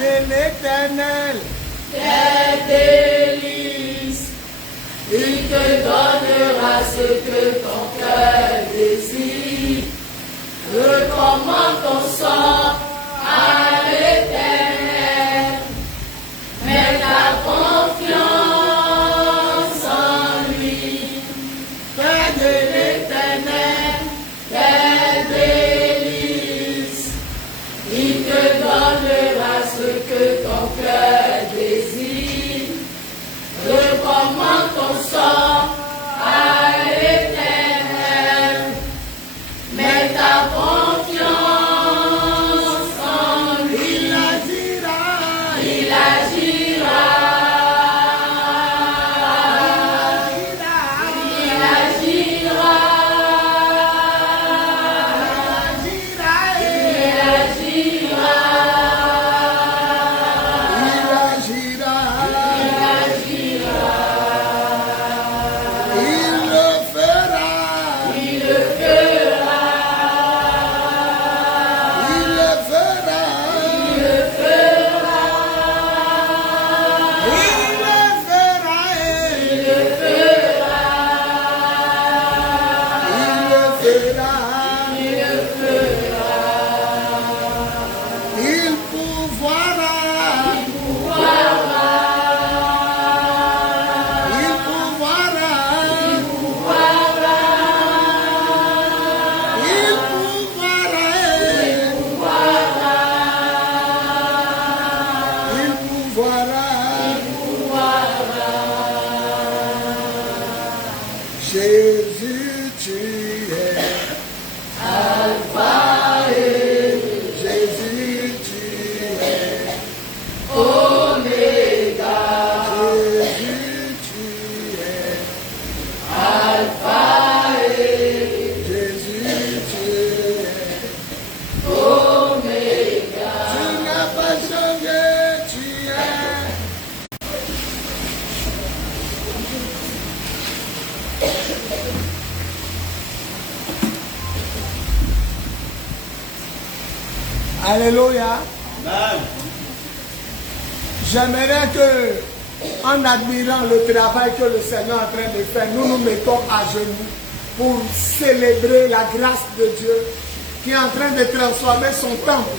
de l'Éternel, tes délices. Il te donnera ce que ton cœur désire. Recommande ton sort à l'Éternel. Mets ta confiance en lui. Fais de l'Éternel tes délices. Il te donnera ce que ton cœur désire. Recommande ton sort à l'Éternel. Mets ta confiance en lui. il agira, Il agira. Il agira. Il agira. il le fera, Il le fera. il le fera, Il le fera. il le fera, Il le fera. il le fera, Il le fera. il pouvoira, il pouvoira, il pouvoira, Jésus, tu es Alpha et Jésus, tu es Oméga. Jésus, tu es Alpha et Jésus, tu es. Oméga. Tu n'as pas changé, tu es. Alléluia. J'aimerais que, en admirant le travail que le Seigneur est en train de faire, nous nous mettons à genoux pour célébrer la grâce de Dieu qui est en train de transformer son temple.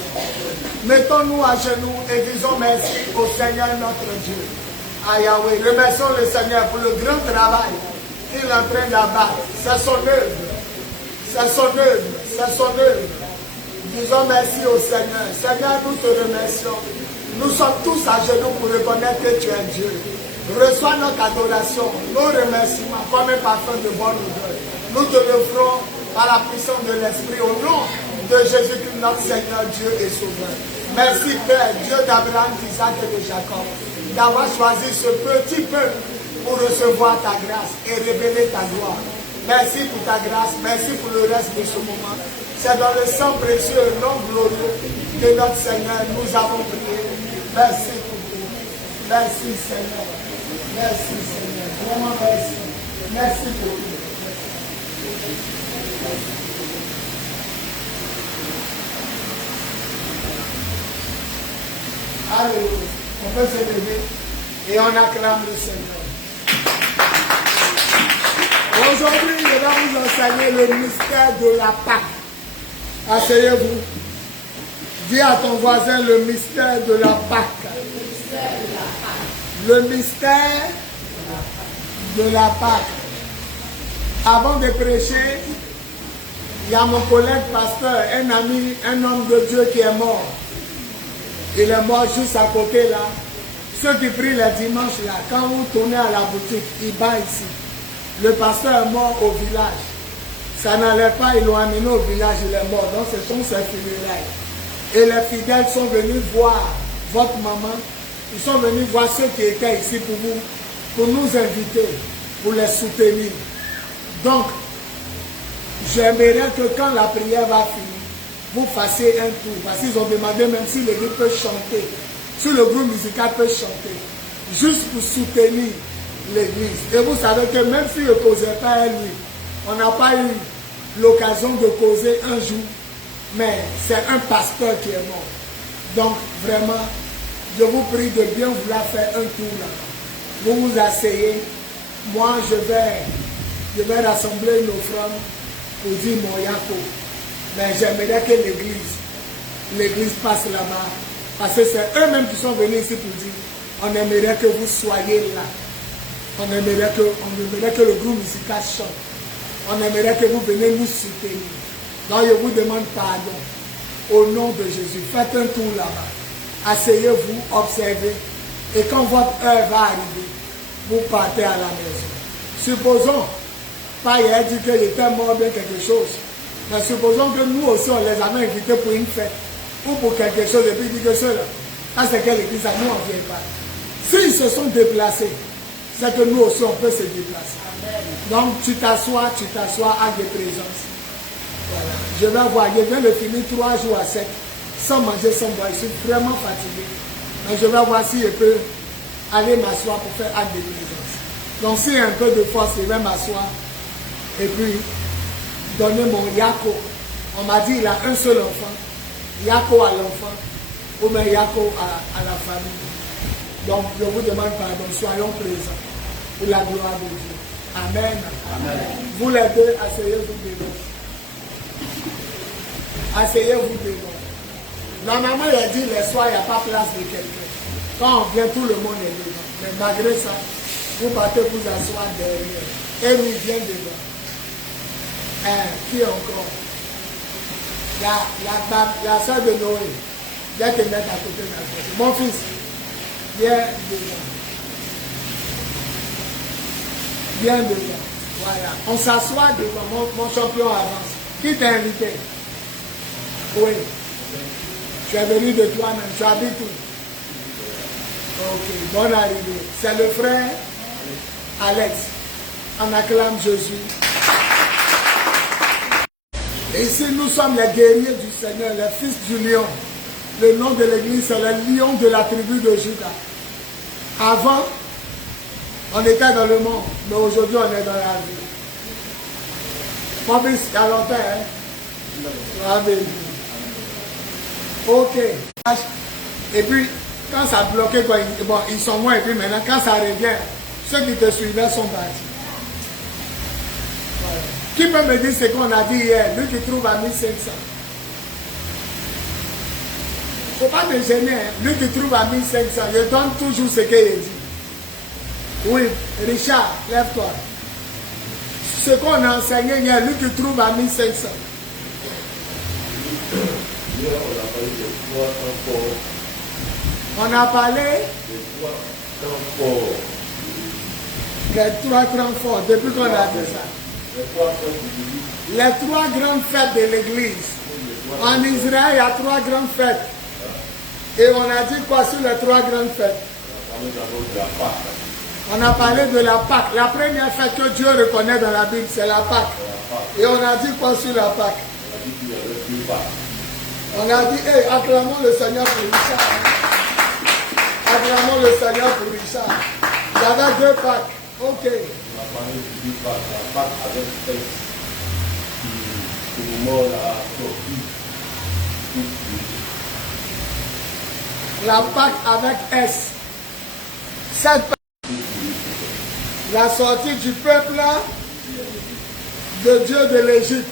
Mettons-nous à genoux et disons merci au Seigneur notre Dieu. À Yahweh. Remercions le Seigneur pour le grand travail qu'il est en train d'abattre. C'est son œuvre. C'est son œuvre. C'est son œuvre. Disons merci au Seigneur. Seigneur, nous te remercions. Nous sommes tous à genoux pour reconnaître que tu es Dieu. Reçois notre adoration, nos remerciements comme un parfum de bonne odeur. Nous te l'offrons par la puissance de l'Esprit au nom de Jésus-Christ, notre Seigneur, Dieu et Sauveur. Merci Père, Dieu d'Abraham, d'Isaac et de Jacob, d'avoir choisi ce petit peuple pour recevoir ta grâce et révéler ta gloire. Merci pour ta grâce, merci pour le reste de ce moment. C'est dans le sang précieux et non glorieux de notre Seigneur nous avons prié. Merci pour tout. Merci Seigneur. Merci Seigneur. Vraiment merci. Merci pour tout. Alléluia. On peut se lever et on acclame le Seigneur. Aujourd'hui, je vais vous enseigner le mystère de la Pâque. Asseyez-vous. Dis à ton voisin le mystère de la Pâque. Le mystère de la Pâque. Avant de prêcher, il y a mon collègue pasteur, un ami, un homme de Dieu qui est mort. Il est mort juste à côté là. Ceux qui prient les dimanches là, quand vous tournez à la boutique, il bat ici. Le pasteur est mort au village. Ça n'allait pas, ils l'ont amené au village, il est mort. Donc ce sont ses funérailles. Et les fidèles sont venus voir votre maman. Ils sont venus voir ceux qui étaient ici pour vous, pour nous inviter, pour les soutenir. Donc, j'aimerais que quand la prière va finir, vous fassiez un tour. Parce qu'ils ont demandé même si l'église peut chanter, si le groupe musical peut chanter, juste pour soutenir l'église. Et vous savez que même s'il ne causait pas à lui, on n'a pas eu l'occasion de causer un jour, mais c'est un pasteur qui est mort. Donc, vraiment, je vous prie de bien vouloir faire un tour là. Vous vous asseyez. Moi, je vais rassembler une offrande pour dire mon Yako. Mais j'aimerais que l'église passe là-bas. Parce que c'est eux-mêmes qui sont venus ici pour dire, on aimerait que vous soyez là. On aimerait que le groupe musical chante. On aimerait que vous venez nous soutenir. Donc je vous demande pardon. Au nom de Jésus, faites un tour là-bas. Asseyez-vous, observez. Et quand votre heure va arriver, vous partez à la maison. Supposons, pas hier dit qu'il était mort bien quelque chose. Mais supposons que nous aussi, on les a invités pour une fête. Ou pour quelque chose, et puis ils disent que cela. Ça c'est que l'église, nous on ne vient pas. S'ils se sont déplacés, c'est que nous aussi on peut se déplacer. Amen. Donc tu t'assois avec des présences. Voilà. Je vais voir, je viens de finir 3 jours à sec, sans manger, sans boire. Je suis vraiment fatigué. Mais je vais voir si je peux aller m'asseoir pour faire acte de présence. Donc s'il y a un peu de force, je vais m'asseoir et puis donner mon Yako. On m'a dit qu'il a un seul enfant. Yako à l'enfant ou bien Yako à la famille. Donc je vous demande pardon, soyons présents pour la gloire de Dieu. Amen. Amen. Vous les deux, asseyez-vous devant. Asseyez-vous devant. Normalement, il a dit les soirs, il n'y a pas place de quelqu'un. Quand on vient, tout le monde est devant. Mais malgré ça, vous partez vous asseoir derrière. Et lui vient devant. Qui encore? La soeur de Noé. Viens te mettre à côté de la porte. Mon fils, viens devant. Viens devant. Voilà. On s'assoit devant. Mon champion avance. Qui t'a invité? Oui. Tu es venu de toi-même. Tu habites où? Ok. Bonne arrivée. C'est le frère Alex. On acclame Jésus. Et ici, nous sommes les guerriers du Seigneur, les fils du lion. Le nom de l'église, c'est le lion de la tribu de Juda. Avant, on était dans le monde, mais aujourd'hui, on est dans la vie. Mon fils, il y a longtemps, hein? Amen. Ok. Et puis, quand ça bloquait, quoi, bon, ils sont moins, et puis maintenant, quand ça revient, ceux qui te suivaient sont partis. Voilà. Qui peut me dire ce qu'on a dit hier, lui qui trouve à 1500? Il ne faut pas me gêner, hein? Lui qui trouve à 1500, je donne toujours ce qu'il dit. Oui, Richard, lève-toi. Ce qu'on a enseigné hier, lui qui trouve à 1500. On a parlé des 3 grands forts, depuis qu'on a dit ça. Les 3 grandes fêtes de l'église. En Israël, il y a 3 grandes fêtes. Et on a dit quoi sur les 3 grandes fêtes? On a parlé de la Pâque. La première fête que Dieu reconnaît dans la Bible, c'est la Pâque. Et on a dit quoi sur la Pâque? On a dit, hey, acclamons le Seigneur pour Richard. Acclamons le Seigneur pour Richard. Il y avait 2 Pâques. Ok. On a parlé du Pâque, la Pâque avec S, qui nous mord la sortie. La Pâque avec S. Cette Pâque, la sortie du peuple de Dieu de l'Égypte.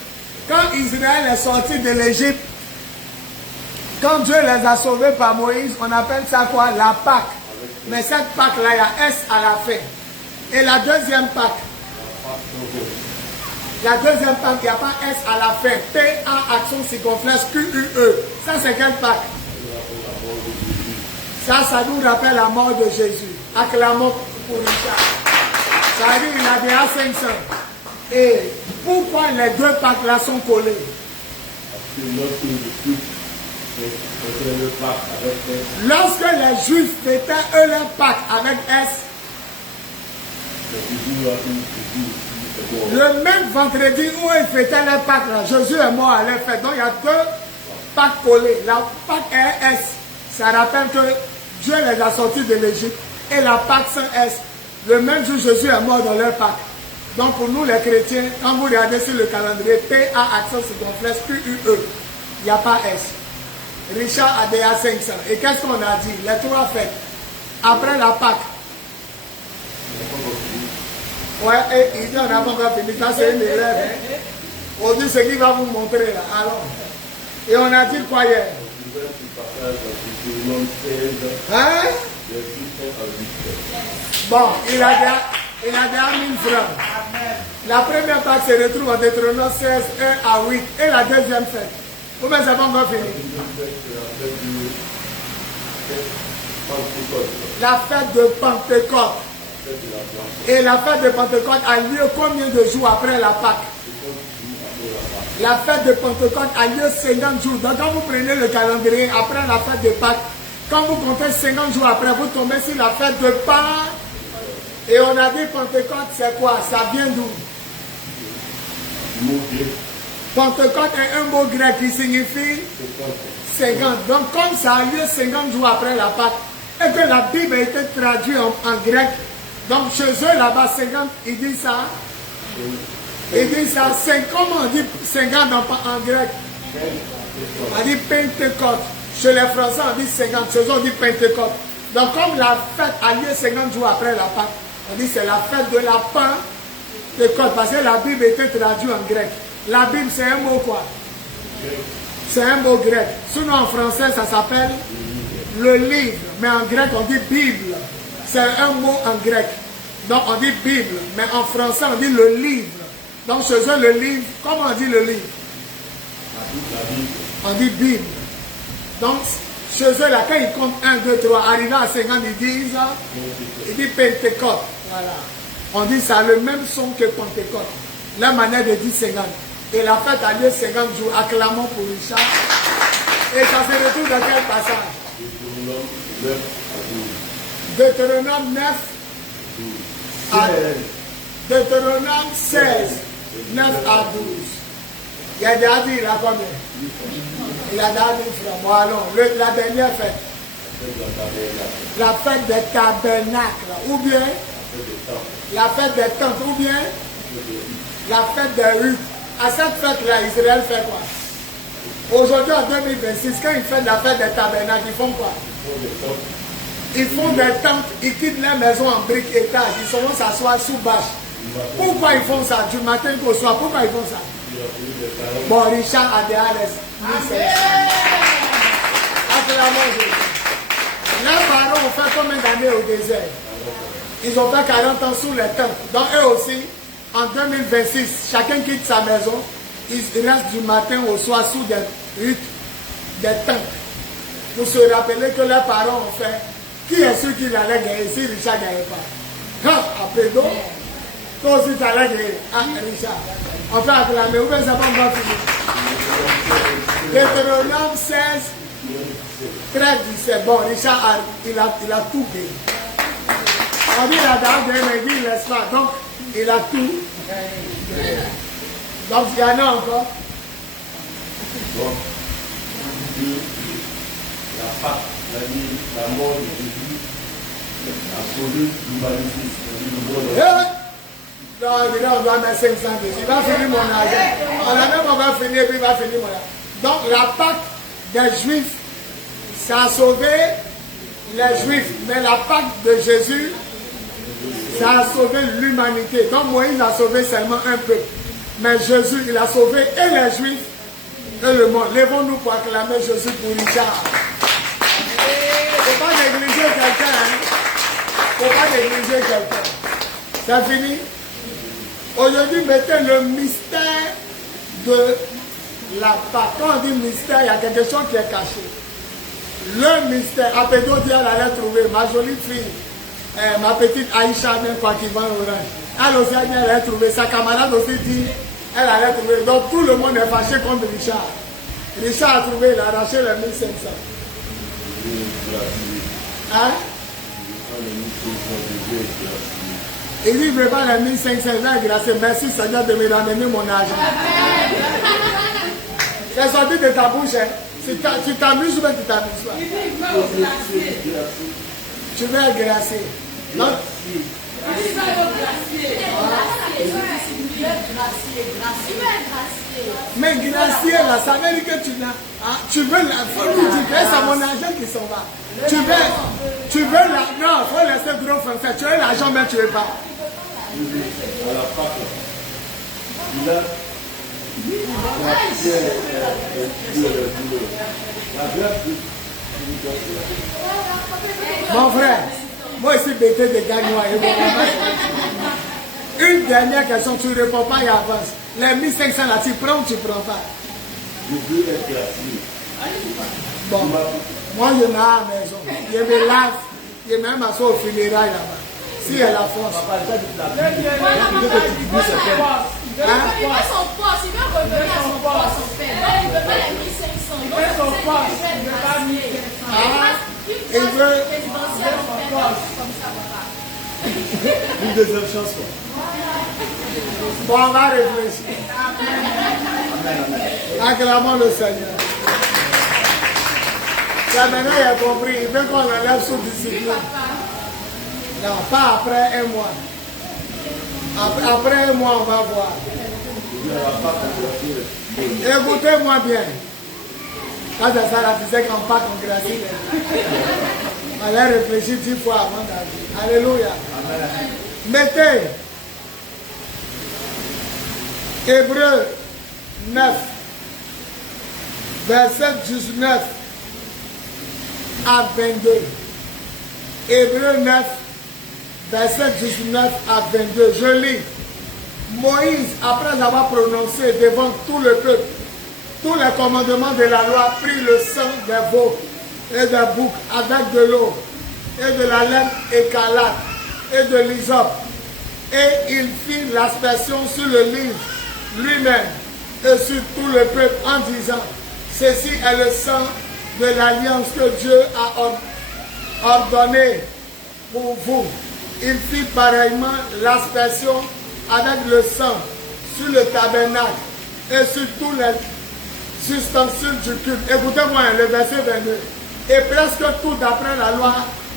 Quand Israël est sorti de l'Égypte, quand Dieu les a sauvés par Moïse, on appelle ça quoi? La Pâque. Mais cette Pâque-là, il y a S à la fin. Et la deuxième Pâque, il n'y a pas S à la fin. P-A, accent circonflexe, Q-U-E. Ça, c'est quelle Pâque? Ça nous rappelle la mort de Jésus. Acclamons pour Richard. Ça veut dire qu'il a déjà 500. Et pourquoi les 2 Pâques-là sont collées? Lorsque les Juifs fêtaient eux leur Pâques avec S, le même vendredi où ils fêtaient leur Pâques, là, Jésus est mort à leur fête. Donc il y a 2 Pâques collées. La Pâque S, ça rappelle que Dieu les a sortis de l'Égypte. Et la Pâque sans S, le même jour Jésus est mort dans leur Pâque. Donc pour nous les chrétiens, quand vous regardez sur le calendrier, P-A accent circonflexe, Q-U-E, il n'y a pas S. Richard a déjà 500. Et qu'est-ce qu'on a dit? Les 3 fêtes. Après la Pâque. Ouais, et il dit on n'a pas encore fini. Ça, c'est une erreur. Aujourd'hui, ce qu'il va vous montrer là. Alors. Et on a dit quoi hier? Hein? Bon, il a déjà 1000 francs. La première Pâque se retrouve en Deutéronome 16, 1 à 8. Et la deuxième fête. Vous m'avez pas encore fini. La fête de Pentecôte. Et la fête de Pentecôte a lieu combien de jours après la Pâque? La fête de Pentecôte a lieu 50 jours. Donc quand vous prenez le calendrier après la fête de Pâques, quand vous comptez 50 jours après, vous tombez sur la fête de Pâques. Et on a dit Pentecôte, c'est quoi? Ça vient d'où? Pentecôte est un mot grec qui signifie 50. Donc comme ça a lieu 50 jours après la Pâque, et que la Bible a été traduite en grec, donc chez eux là-bas 50, ils disent ça. Ils disent ça, comment on dit 50 en grec? On dit Pentecôte. Chez les Français on dit 50, chez eux on dit Pentecôte. Donc comme la fête a lieu 50 jours après la Pâque, on dit c'est la fête de la Pentecôte, parce que la Bible a été traduite en grec. La Bible c'est un mot quoi? C'est un mot grec. Sinon en français ça s'appelle le livre, mais en grec on dit Bible. C'est un mot en grec. Donc on dit Bible, mais en français on dit le livre. Donc chez eux le livre, comment on dit le livre? On dit Bible. Donc chez eux là, quand ils comptent 1, 2, 3, arrivé à 50, ils disent Pentecôte. Voilà. On dit ça le même son que Pentecôte. La manière de dire 50. Et la fête a lieu 50 jours. Acclamons pour Richard. Et ça se retrouve dans quel passage? Deutéronome 9 à Deutéronome 16, 9 à 12. Il a déjà dit, il a combien? Il a déjà dit, frère. Bon, alors, la dernière fête. La fête des tabernacles. Ou bien la fête des tentes. Ou bien la fête des rues. À cette fête-là, Israël fait quoi? Aujourd'hui, en 2026, quand ils font la fête des tabernacles, ils font quoi? Ils font des tentes, ils quittent leur maison en briques étage, ils seront s'asseoir sous bâche. Pourquoi ils font ça? Du matin au soir, pourquoi ils font ça? Bon, Richard a déjà les leurs parents ont fait combien d'années au désert? Ils ont fait 40 ans sous les tentes. Donc eux aussi, en 2026, chacun quitte sa maison, ils restent du matin au soir sous des huttes, des tentes. Pour se rappeler que leurs parents ont fait. Qui est sûr qu'il allait gagner si Richard ne gagnait pas? Après donc, toi aussi tu allais gagner. Ah, Richard. On peut acclamer. Où est-ce qu'on va finir? Deutéronome 16, 13, 17. Bon, Richard, il a tout gagné. On dit la dame de il dit laisse pas. Donc, il a tout. Donc, il y en a encore. La Pâque, la mort de Jésus a sauvé l'humanité. Non, évidemment, on doit mettre 500 dessus. Il va finir mon argent. On a même, on va finir, puis il va finir mon argent. Donc, la Pâque des Juifs, ça a sauvé les Juifs. Mais la Pâque de Jésus, ça a sauvé l'humanité. Donc, Moïse a sauvé seulement un peuple. Mais Jésus, il a sauvé et les Juifs et le monde. Lèvons-nous pour acclamer Jésus pour Richard. Il ne faut pas négliger quelqu'un. Il ne faut pas négliger quelqu'un. C'est fini? Aujourd'hui, mettez le mystère de la Pâque. Quand on dit mystère, il y a quelque chose qui est caché. Le mystère, Apédo dit elle allait trouver ma jolie fille, ma petite Aïcha, même quoi qui vend l'orange. Elle aussi elle allait trouver. Sa camarade aussi dit elle allait trouver. Donc tout le monde est fâché contre Richard. Richard a trouvé, il a arraché les 1500. Hein? Il dit, je ne veux pas les 1500, grâce. Merci Seigneur de me ramener mon argent. C'est sorti de ta bouche. Hein? Tu t'amuses ou bien tu t'amuses pas? Tu veux être gracé. Donc, Mais gracier là, ça veut dire que tu veux la faut lui dire que c'est mon argent qui s'en va. Tu veux la non, faut laisser gros français. Tu veux l'argent mais tu veux pas. À la Pâque, il a la pierre la grâce de Mon frère, moi aussi bêté de gagnois. Une dernière question, tu ne réponds pas et avance. Les 1500 là, tu prends ou tu ne prends pas? je veux être gracieux. Bon, moi je mets à la maison. Je me lave, je mets ma soeur au funérailles là-bas. Si elle a force. Il veut son poste, il veut revenir à son poste, son père. Donc il veut pas les 1500, il veut son poste, il veut pas 1500. Il veut. Comme ça, papa. Une deuxième chance, quoi. Bon, on va réfléchir. Acclamons le Seigneur. Ça maintenant il a compris, il veut qu'on enlève sous discipline. Non, pas après un mois. Après un mois, on va voir. Écoutez-moi bien. Quand c'est ça, là, tu sais qu'on part en grâce. Allez réfléchir 10 fois avant d'agir. Alléluia. Mettez Hébreux 9, verset 19 à 22. Hébreux 9, verset 19 à 22. Je lis. Moïse, après avoir prononcé devant tout le peuple tous les commandements de la loi, prit le sang des veaux et des boucs avec de l'eau et de la laine écarlate et de l'hysope. Et il fit l'aspersion sur le livre lui-même et sur tout le peuple en disant: ceci est le sang de l'alliance que Dieu a ordonné pour vous. Il fit pareillement l'aspersion avec le sang sur le tabernacle et sur tous les ustensiles du culte. Écoutez-moi le verset 22. Et presque tout d'après la loi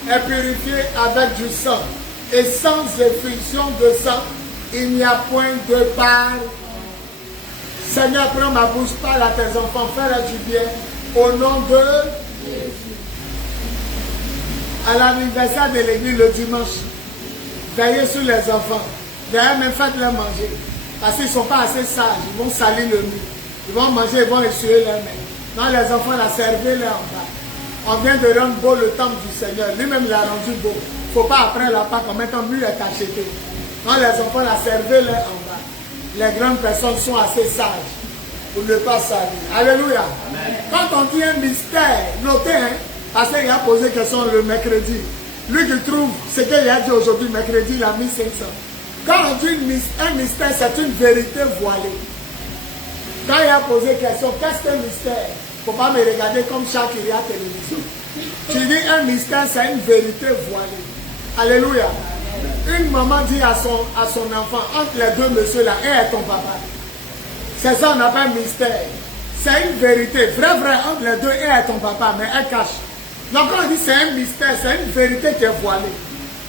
est purifié avec du sang. Et sans effusion de sang, il n'y a point de part. Seigneur, prends ma bouche, parle à tes enfants, fais-leur du bien. Au nom de Jésus. À l'anniversaire de l'église le dimanche, veillez sur les enfants. D'ailleurs, même faites-les manger. Parce qu'ils ne sont pas assez sages. Ils vont salir le mur. Ils vont manger, ils vont essuyer leurs mains. Non, les enfants, la servez-les en bas. On vient de rendre beau le temple du Seigneur. Lui-même l'a rendu beau. Il ne faut pas après la Pâque, en mettant mur est acheté. Non, les enfants, la servez-les en bas. Les grandes personnes sont assez sages pour ne pas salir. Alléluia. Amen. Quand on dit un mystère, notez, hein, parce qu'il a posé question le mercredi. Lui qui trouve ce qu'il a dit aujourd'hui, mercredi, il a mis 500. Quand on dit un mystère, c'est une vérité voilée. Quand il a posé question, qu'est-ce qu'un mystère? Il ne faut pas me regarder comme chaque à la télévision. Tu dis un mystère, c'est une vérité voilée. Alléluia. Une maman dit à son enfant, entre les deux messieurs là, elle est ton papa. C'est ça qu'on appelle mystère. C'est une vérité. Vrai, entre les deux, elle est ton papa, mais elle cache. Donc quand on dit c'est un mystère, c'est une vérité qui est voilée.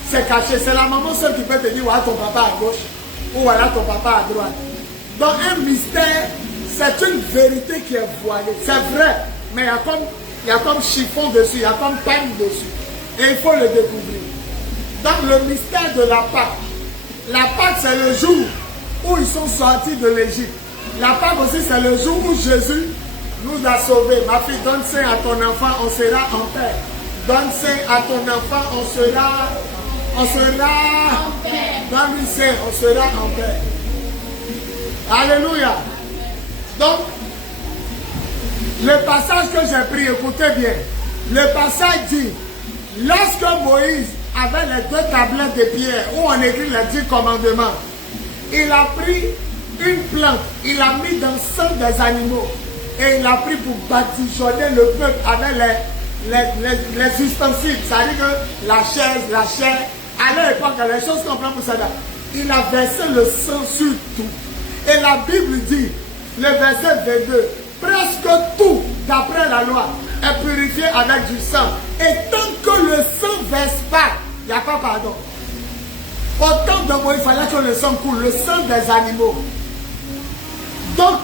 C'est caché. C'est la maman seule qui peut te dire, voilà ton papa à gauche, ou voilà ton papa à droite. Donc un mystère, c'est une vérité qui est voilée. C'est vrai, mais il y a comme chiffon dessus, il y a comme peine dessus. Et il faut le découvrir. Donc le mystère de la Pâque c'est le jour où ils sont sortis de l'Égypte. La Pâque aussi, c'est le jour où Jésus nous a sauvés. Ma fille, donne sein à ton enfant, on sera en paix. Donne sein à ton enfant, on sera en paix. Donne-lui sein, on sera en paix. Alléluia. Donc, le passage que j'ai pris, écoutez bien. Le passage dit, lorsque Moïse avait les 2 tablettes de pierre où on écrit les 10 commandements, il a pris une plante, il a mis dans le sang des animaux et il a pris pour badigeonner le peuple avec les ustensiles, c'est-à-dire que la chair, à l'époque, les choses qu'on prend pour ça, il a versé le sang sur tout. Et la Bible dit, le verset 22, presque tout, d'après la loi, est purifié avec du sang. Et tant que le sang ne verse pas, il n'y a pas pardon. Au temps de Moïse, il fallait que le sang coule, le sang des animaux. Donc,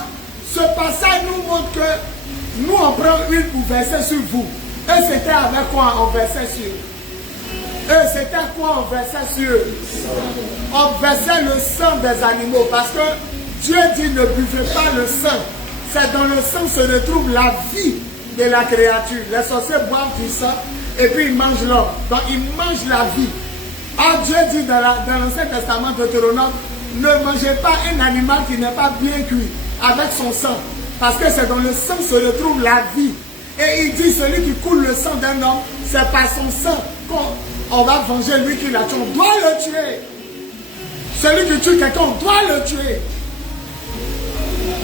ce passage nous montre que nous, on prend une pour verser sur vous. Eux, c'était avec quoi on versait sur eux? Eux, c'était quoi on versait sur eux? On versait le sang des animaux parce que Dieu dit ne buvez pas le sang. C'est dans le sang se retrouve la vie de la créature. Les sorciers boivent du sang et puis ils mangent l'homme. Donc ils mangent la vie. Ah, Dieu dit dans l'Ancien Testament de Deutéronome, ne mangez pas un animal qui n'est pas bien cuit avec son sang. Parce que c'est dans le sang se retrouve la vie. Et il dit, celui qui coule le sang d'un homme, c'est par son sang qu'on va venger lui qui l'a tué. On doit le tuer. Celui qui tue quelqu'un, on doit le tuer.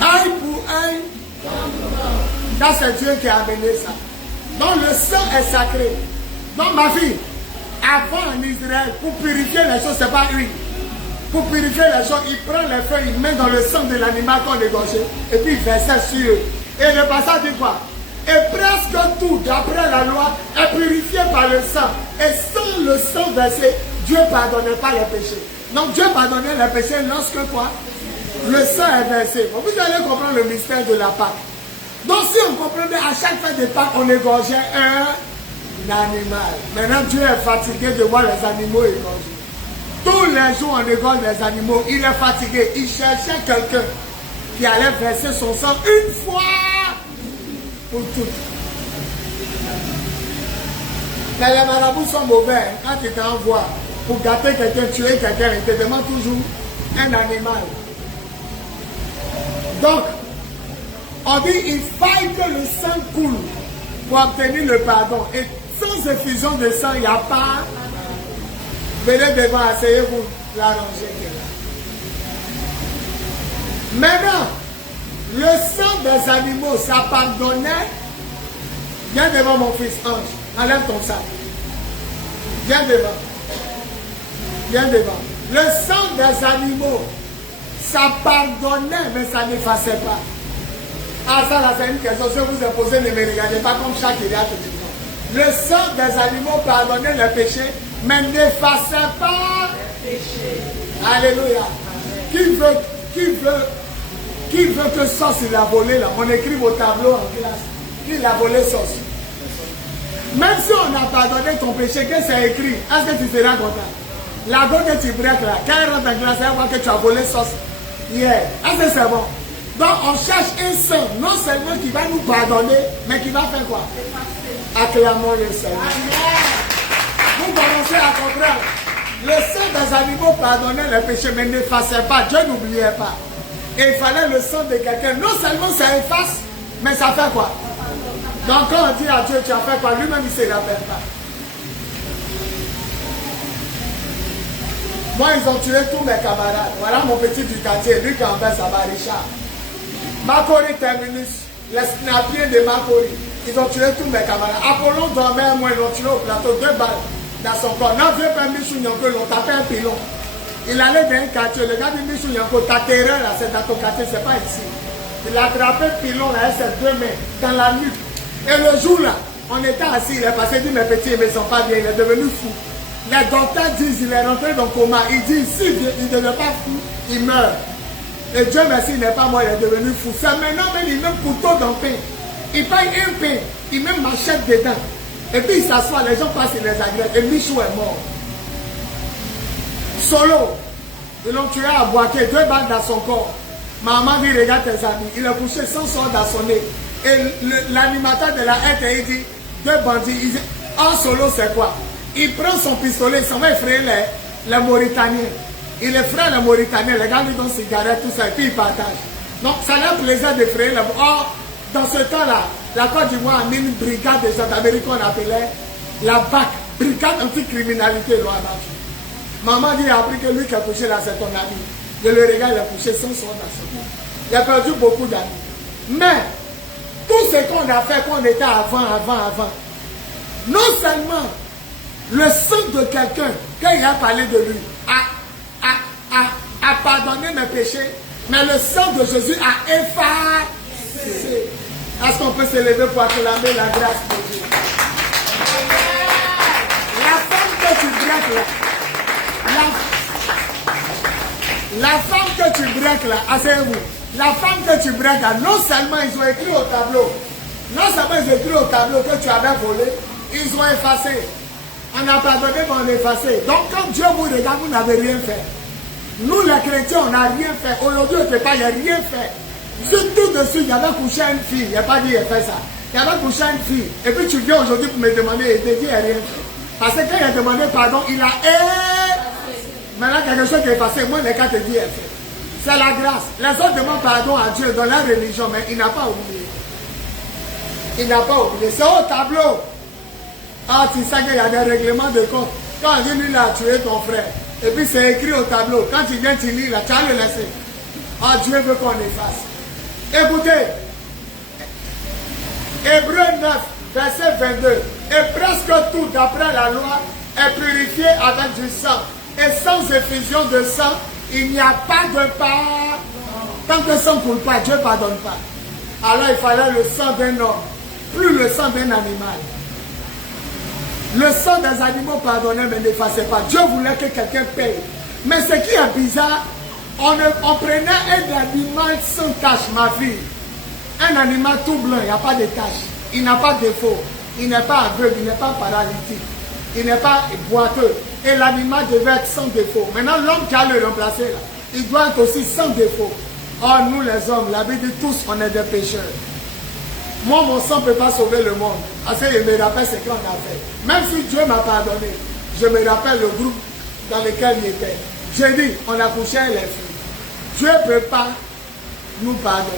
Œil pour œil. Ça, c'est Dieu qui a amené ça. Donc le sang est sacré. Donc ma fille, avant en Israël, pour purifier les choses, c'est pas lui. Pour purifier les choses, il prend les feuilles, il met dans le sang de l'animal qu'on égorgé, et puis il verse sur eux. Et le passage dit quoi? Et presque tout, d'après la loi, est purifié par le sang. Et sans le sang versé, Dieu ne pardonnait pas les péchés. Donc Dieu pardonnait les péchés lorsque quoi? Le sang est versé. Vous allez comprendre le mystère de la Pâque. Donc si on comprenait à chaque fin de Pâques, on égorgeait un animal. Maintenant Dieu est fatigué de voir les animaux égorgés. Tous les jours on égorge les animaux. Il est fatigué. Il cherchait quelqu'un qui allait verser son sang une fois pour toutes. Mais les marabouts sont mauvais. Quand tu t'envoies pour gâter quelqu'un, tuer quelqu'un, ils te demandent toujours un animal. Donc, on dit il faille que le sang coule pour obtenir le pardon. Et sans effusion de sang, il n'y a pas. Venez devant, asseyez-vous, l'arranger. Maintenant, le sang des animaux, ça pardonnait. Viens devant mon fils, Ange. Enlève ton sac. Viens devant. Viens devant. Le sang des animaux, ça pardonnait, mais ça n'effaçait pas. Ah, ça là, c'est une question. Si vous ai posé, ne me regardez pas comme chaque idéal. Le sang des animaux pardonnait les péchés, mais n'effaçait pas les péchés. Alléluia. Qui veut que sauce il a volé là? On écrit au tableau en classe. Qui l'a volé sauce? Même si on a pardonné ton péché, que c'est écrit, est-ce que tu seras content? La go que tu breaks là, quand elle rentre en classe, elle voit que tu as volé sauce. Yeah. Est-ce que c'est bon? Donc on cherche un sang, non seulement qui va nous pardonner, mais qui va faire quoi? Acclamons le Seigneur. Vous commencez à comprendre. Le sang des animaux pardonnait les péchés, mais n'effaçait pas. Dieu n'oubliait pas. Et il fallait le sang de quelqu'un. Non seulement ça efface, mais ça fait quoi? Donc quand on dit à Dieu, tu as fait quoi? Lui-même, il ne se rappelle pas. Moi, ils ont tué tous mes camarades. Voilà mon petit du quartier, lui qui en fait ça va, Richard. Makori Terminus, les snappiers de Makori. Ils ont tué tous mes camarades. Apollon dormait, moi, ils l'ont tué au plateau, 2 balles dans son corps. Non, vieux père Michou Nyanko, ils l'ont tapé un pilon. Il allait dans un quartier, le gars dit Michou Nyanko, ta terreur là, c'est dans ton quartier, c'est pas ici. Il a attrapé le pilon là, avec ses 2 mains, dans la nuque. Et le jour là, on était assis, il est passé, il dit mes petits, ils ne sont pas bien, il est devenu fou. Les docteurs disent il est rentré dans le coma. Il dit si il ne devient pas fou, il meurt. Et Dieu merci, il n'est pas mort, il est devenu fou. C'est maintenant même, il met couteau dans le pain. Il paye un pain, il met machette dedans. Et puis il s'assoit, les gens passent, il les agresse. Et Michou est mort. Solo, ils l'ont tué à Boaké, 2 balles dans son corps. Maman dit regarde tes amis, il a couché sans sort dans son nez. Et l'animateur de la RTI dit 2 bandits. Il dit, en solo c'est quoi? Il prend son pistolet, il s'en va effrayer les Mauritaniens. Il effraie les Mauritaniens, les gars lui donnent cigarettes, tout ça, et puis il partage. Donc ça leur plaisir d'effrayer les Mauritaniens. Or, dans ce temps-là, la Côte d'Ivoire a mis une brigade de gendarmerie qu'on appelait la BAC, brigade anticriminalité loi abattu. Maman dit, il a appris que lui qui a couché là, c'est ton ami. Et le regard, il a couché sans son dans son vie. Il a perdu beaucoup d'amis. Mais, tout ce qu'on a fait, qu'on était avant, non seulement le sang de quelqu'un, quand il a parlé de lui, a pardonné mes péchés, mais le sang de Jésus a effacé. Est-ce qu'on peut se lever pour acclamer la grâce de Dieu? La femme que tu breaks là, La femme que tu breaks là, asseyez-vous. La femme que tu breaks là, non seulement ils ont écrit au tableau, que tu avais volé, ils ont effacé. On a pardonné, mais on a effacé. Donc quand Dieu vous regarde, vous n'avez rien fait. Nous les chrétiens, on n'a rien fait. Aujourd'hui, on ne peut pas, il n'y a rien fait. Surtout dessus, il y avait couché une fille, il n'y a pas dit il a fait ça. Il y avait couché une fille. Et puis tu viens aujourd'hui pour me demander, et te dire, il n'y a rien fait. Parce que quand il a demandé pardon, il a maintenant quelque chose qui est passé, moi, les cas te dit, c'est la grâce. Les autres demandent pardon à Dieu dans la religion, mais il n'a pas oublié. Il n'a pas oublié. C'est au tableau. Ah, tu sais qu'il y a des règlements de compte. Quand Dieu lui a tué ton frère, et puis c'est écrit au tableau. Quand tu viens, tu lis là, tu as le laisser. Ah, Dieu veut qu'on efface. Écoutez, Hébreux 9, verset 22. Et presque tout, d'après la loi, est purifié avec du sang. Et sans effusion de sang, il n'y a pas de part. Tant que le sang ne coule pas, Dieu ne pardonne pas. Alors il fallait le sang d'un homme, plus le sang d'un animal. Le sang des animaux pardonnait, mais n'effaçait pas. Dieu voulait que quelqu'un paye. Mais ce qui est bizarre, on prenait un animal sans tache, ma fille. Un animal tout blanc, il n'y a pas de tache. Il n'a pas de défaut. Il n'est pas aveugle, il n'est pas paralytique. Il n'est pas boiteux. Et l'animal devait être sans défaut. Maintenant, l'homme qui a le remplacé, là, il doit être aussi sans défaut. Or, nous les hommes, la Bible dit tous, on est des pécheurs. Moi, mon sang ne peut pas sauver le monde. Parce que je me rappelle ce qu'on a fait. Même si Dieu m'a pardonné, je me rappelle le groupe dans lequel il était. J'ai dit, on a couché les filles. Dieu ne peut pas nous pardonner.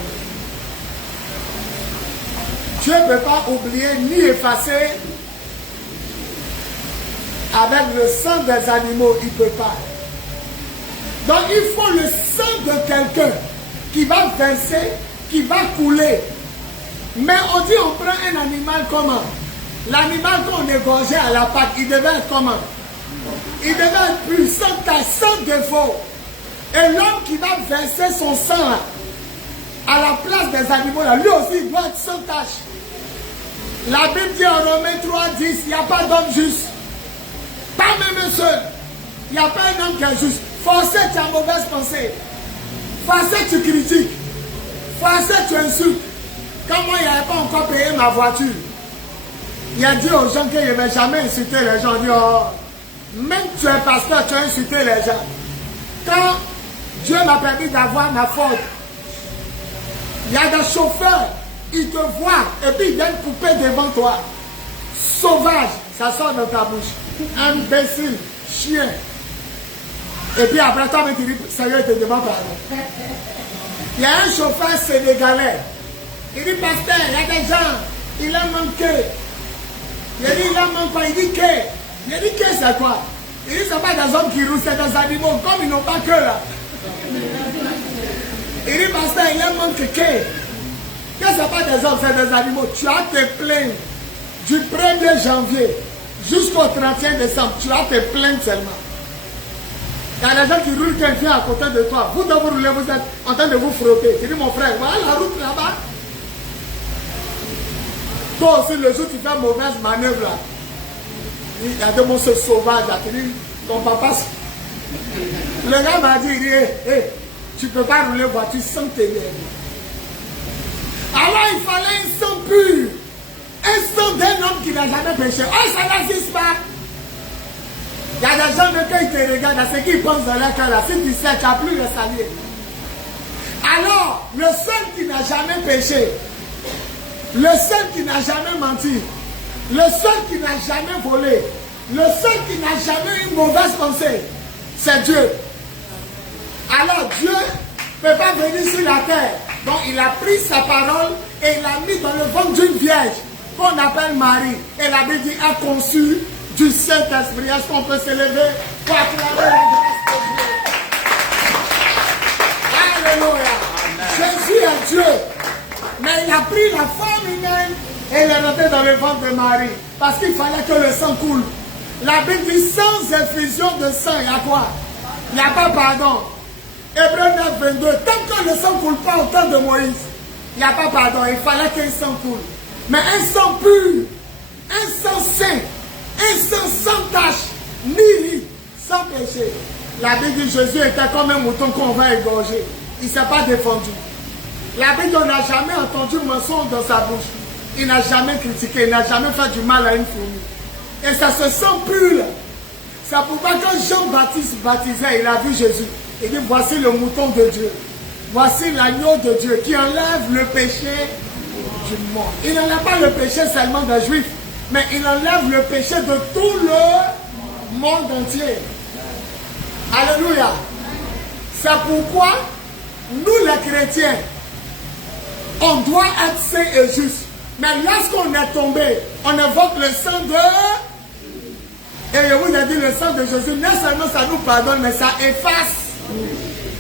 Dieu ne peut pas oublier ni effacer avec le sang des animaux. Il ne peut pas. Donc il faut le sang de quelqu'un qui va verser, qui va couler. Mais on dit on prend un animal comment? L'animal qu'on égorgeait à la Pâque, il devait être comment? Il devait être plus sans tache, sans défaut. Et l'homme qui va verser son sang là, à la place des animaux là, lui aussi il doit être sans tache. La Bible dit en Romains 3, 10, il n'y a pas d'homme juste. Pas même un seul. Il n'y a pas un homme qui est juste. Forcé, tu as mauvaise pensée. Forcé, tu critiques. Forcé, tu insultes. Quand moi, il n'avait pas encore payé ma voiture, il a dit aux gens qu'il ne va jamais insulter les gens. Il dit, oh, même tu es pasteur, tu as insulté les gens. Quand Dieu m'a permis d'avoir ma Ford, il y a des chauffeurs, ils te voient et puis ils viennent couper devant toi. Sauvage, ça sort de ta bouche. Imbécile, chien. Et puis après, toi, tu dis, sérieux, il te demande pardon. Il y a un chauffeur sénégalais. Il dit, pasteur, il y a des gens, il a manqué. Il dit, il a manqué. Il dit, que? Il dit, que c'est quoi? Il dit, c'est pas des hommes qui roulent, c'est des animaux, comme ils n'ont pas que là. Il dit, pasteur, il a manqué que? Que c'est pas des hommes, c'est des animaux. Tu as te plaindre du 1er janvier jusqu'au 31 décembre. Tu as te plaindre seulement. Il y a des gens qui roulent quelqu'un à côté de toi. Vous, quand vous roulez, vous êtes en train de vous frotter. Tu dis, mon frère, voilà la route là-bas. Toi aussi, le jour où tu fais mauvaise manœuvre là, il y a des monstres sauvages là. Tu dis, ton papa. Le gars m'a dit, hey, tu ne peux pas rouler voiture sans t'aimer. Alors il fallait un sang pur. Un sang d'un homme qui n'a jamais péché. Oh, ça n'existe pas. Il y a des gens quand ils te regardent, à ce qu'ils pensent dans leur cœur là, si tu sais, tu n'as plus le salut. Alors, le seul qui n'a jamais péché, le seul qui n'a jamais menti, le seul qui n'a jamais volé, le seul qui n'a jamais eu une mauvaise pensée, c'est Dieu. Alors Dieu ne peut pas venir sur la terre. Donc il a pris sa parole et il l'a mis dans le ventre d'une vierge qu'on appelle Marie. Et la Bible dit a conçu du Saint-Esprit. Est-ce qu'on peut se lever pour acclamer la grâce de Dieu? Alléluia. Jésus est Dieu. Mais il a pris la forme humaine et il est rentré dans le ventre de Marie. Parce qu'il fallait que le sang coule. La Bible dit sans effusion de sang, il y a quoi? Il n'y a pas pardon. Hébreux 9, 22. Tant que le sang ne coule pas au temps de Moïse, il n'y a pas pardon. Il fallait qu'un sang coule. Mais un sang pur, un sang saint, un sang sans tache, ni sans péché. La Bible dit Jésus était comme un mouton qu'on va égorger. Il ne s'est pas défendu. La Bible, on n'a jamais entendu mensonge dans sa bouche. Il n'a jamais critiqué, il n'a jamais fait du mal à une fourmi. Et ça se sent pur. C'est pourquoi quand Jean-Baptiste baptisait, il a vu Jésus. Il dit, voici le mouton de Dieu. Voici l'agneau de Dieu qui enlève le péché du monde. Il n'enlève pas le péché seulement des Juifs, mais il enlève le péché de tout le monde entier. Alléluia. C'est pourquoi nous les chrétiens, on doit être saints et justes. Mais lorsqu'on est tombé, on évoque le sang de... Et je vous ai dit, le sang de Jésus, non seulement ça nous pardonne, mais ça efface.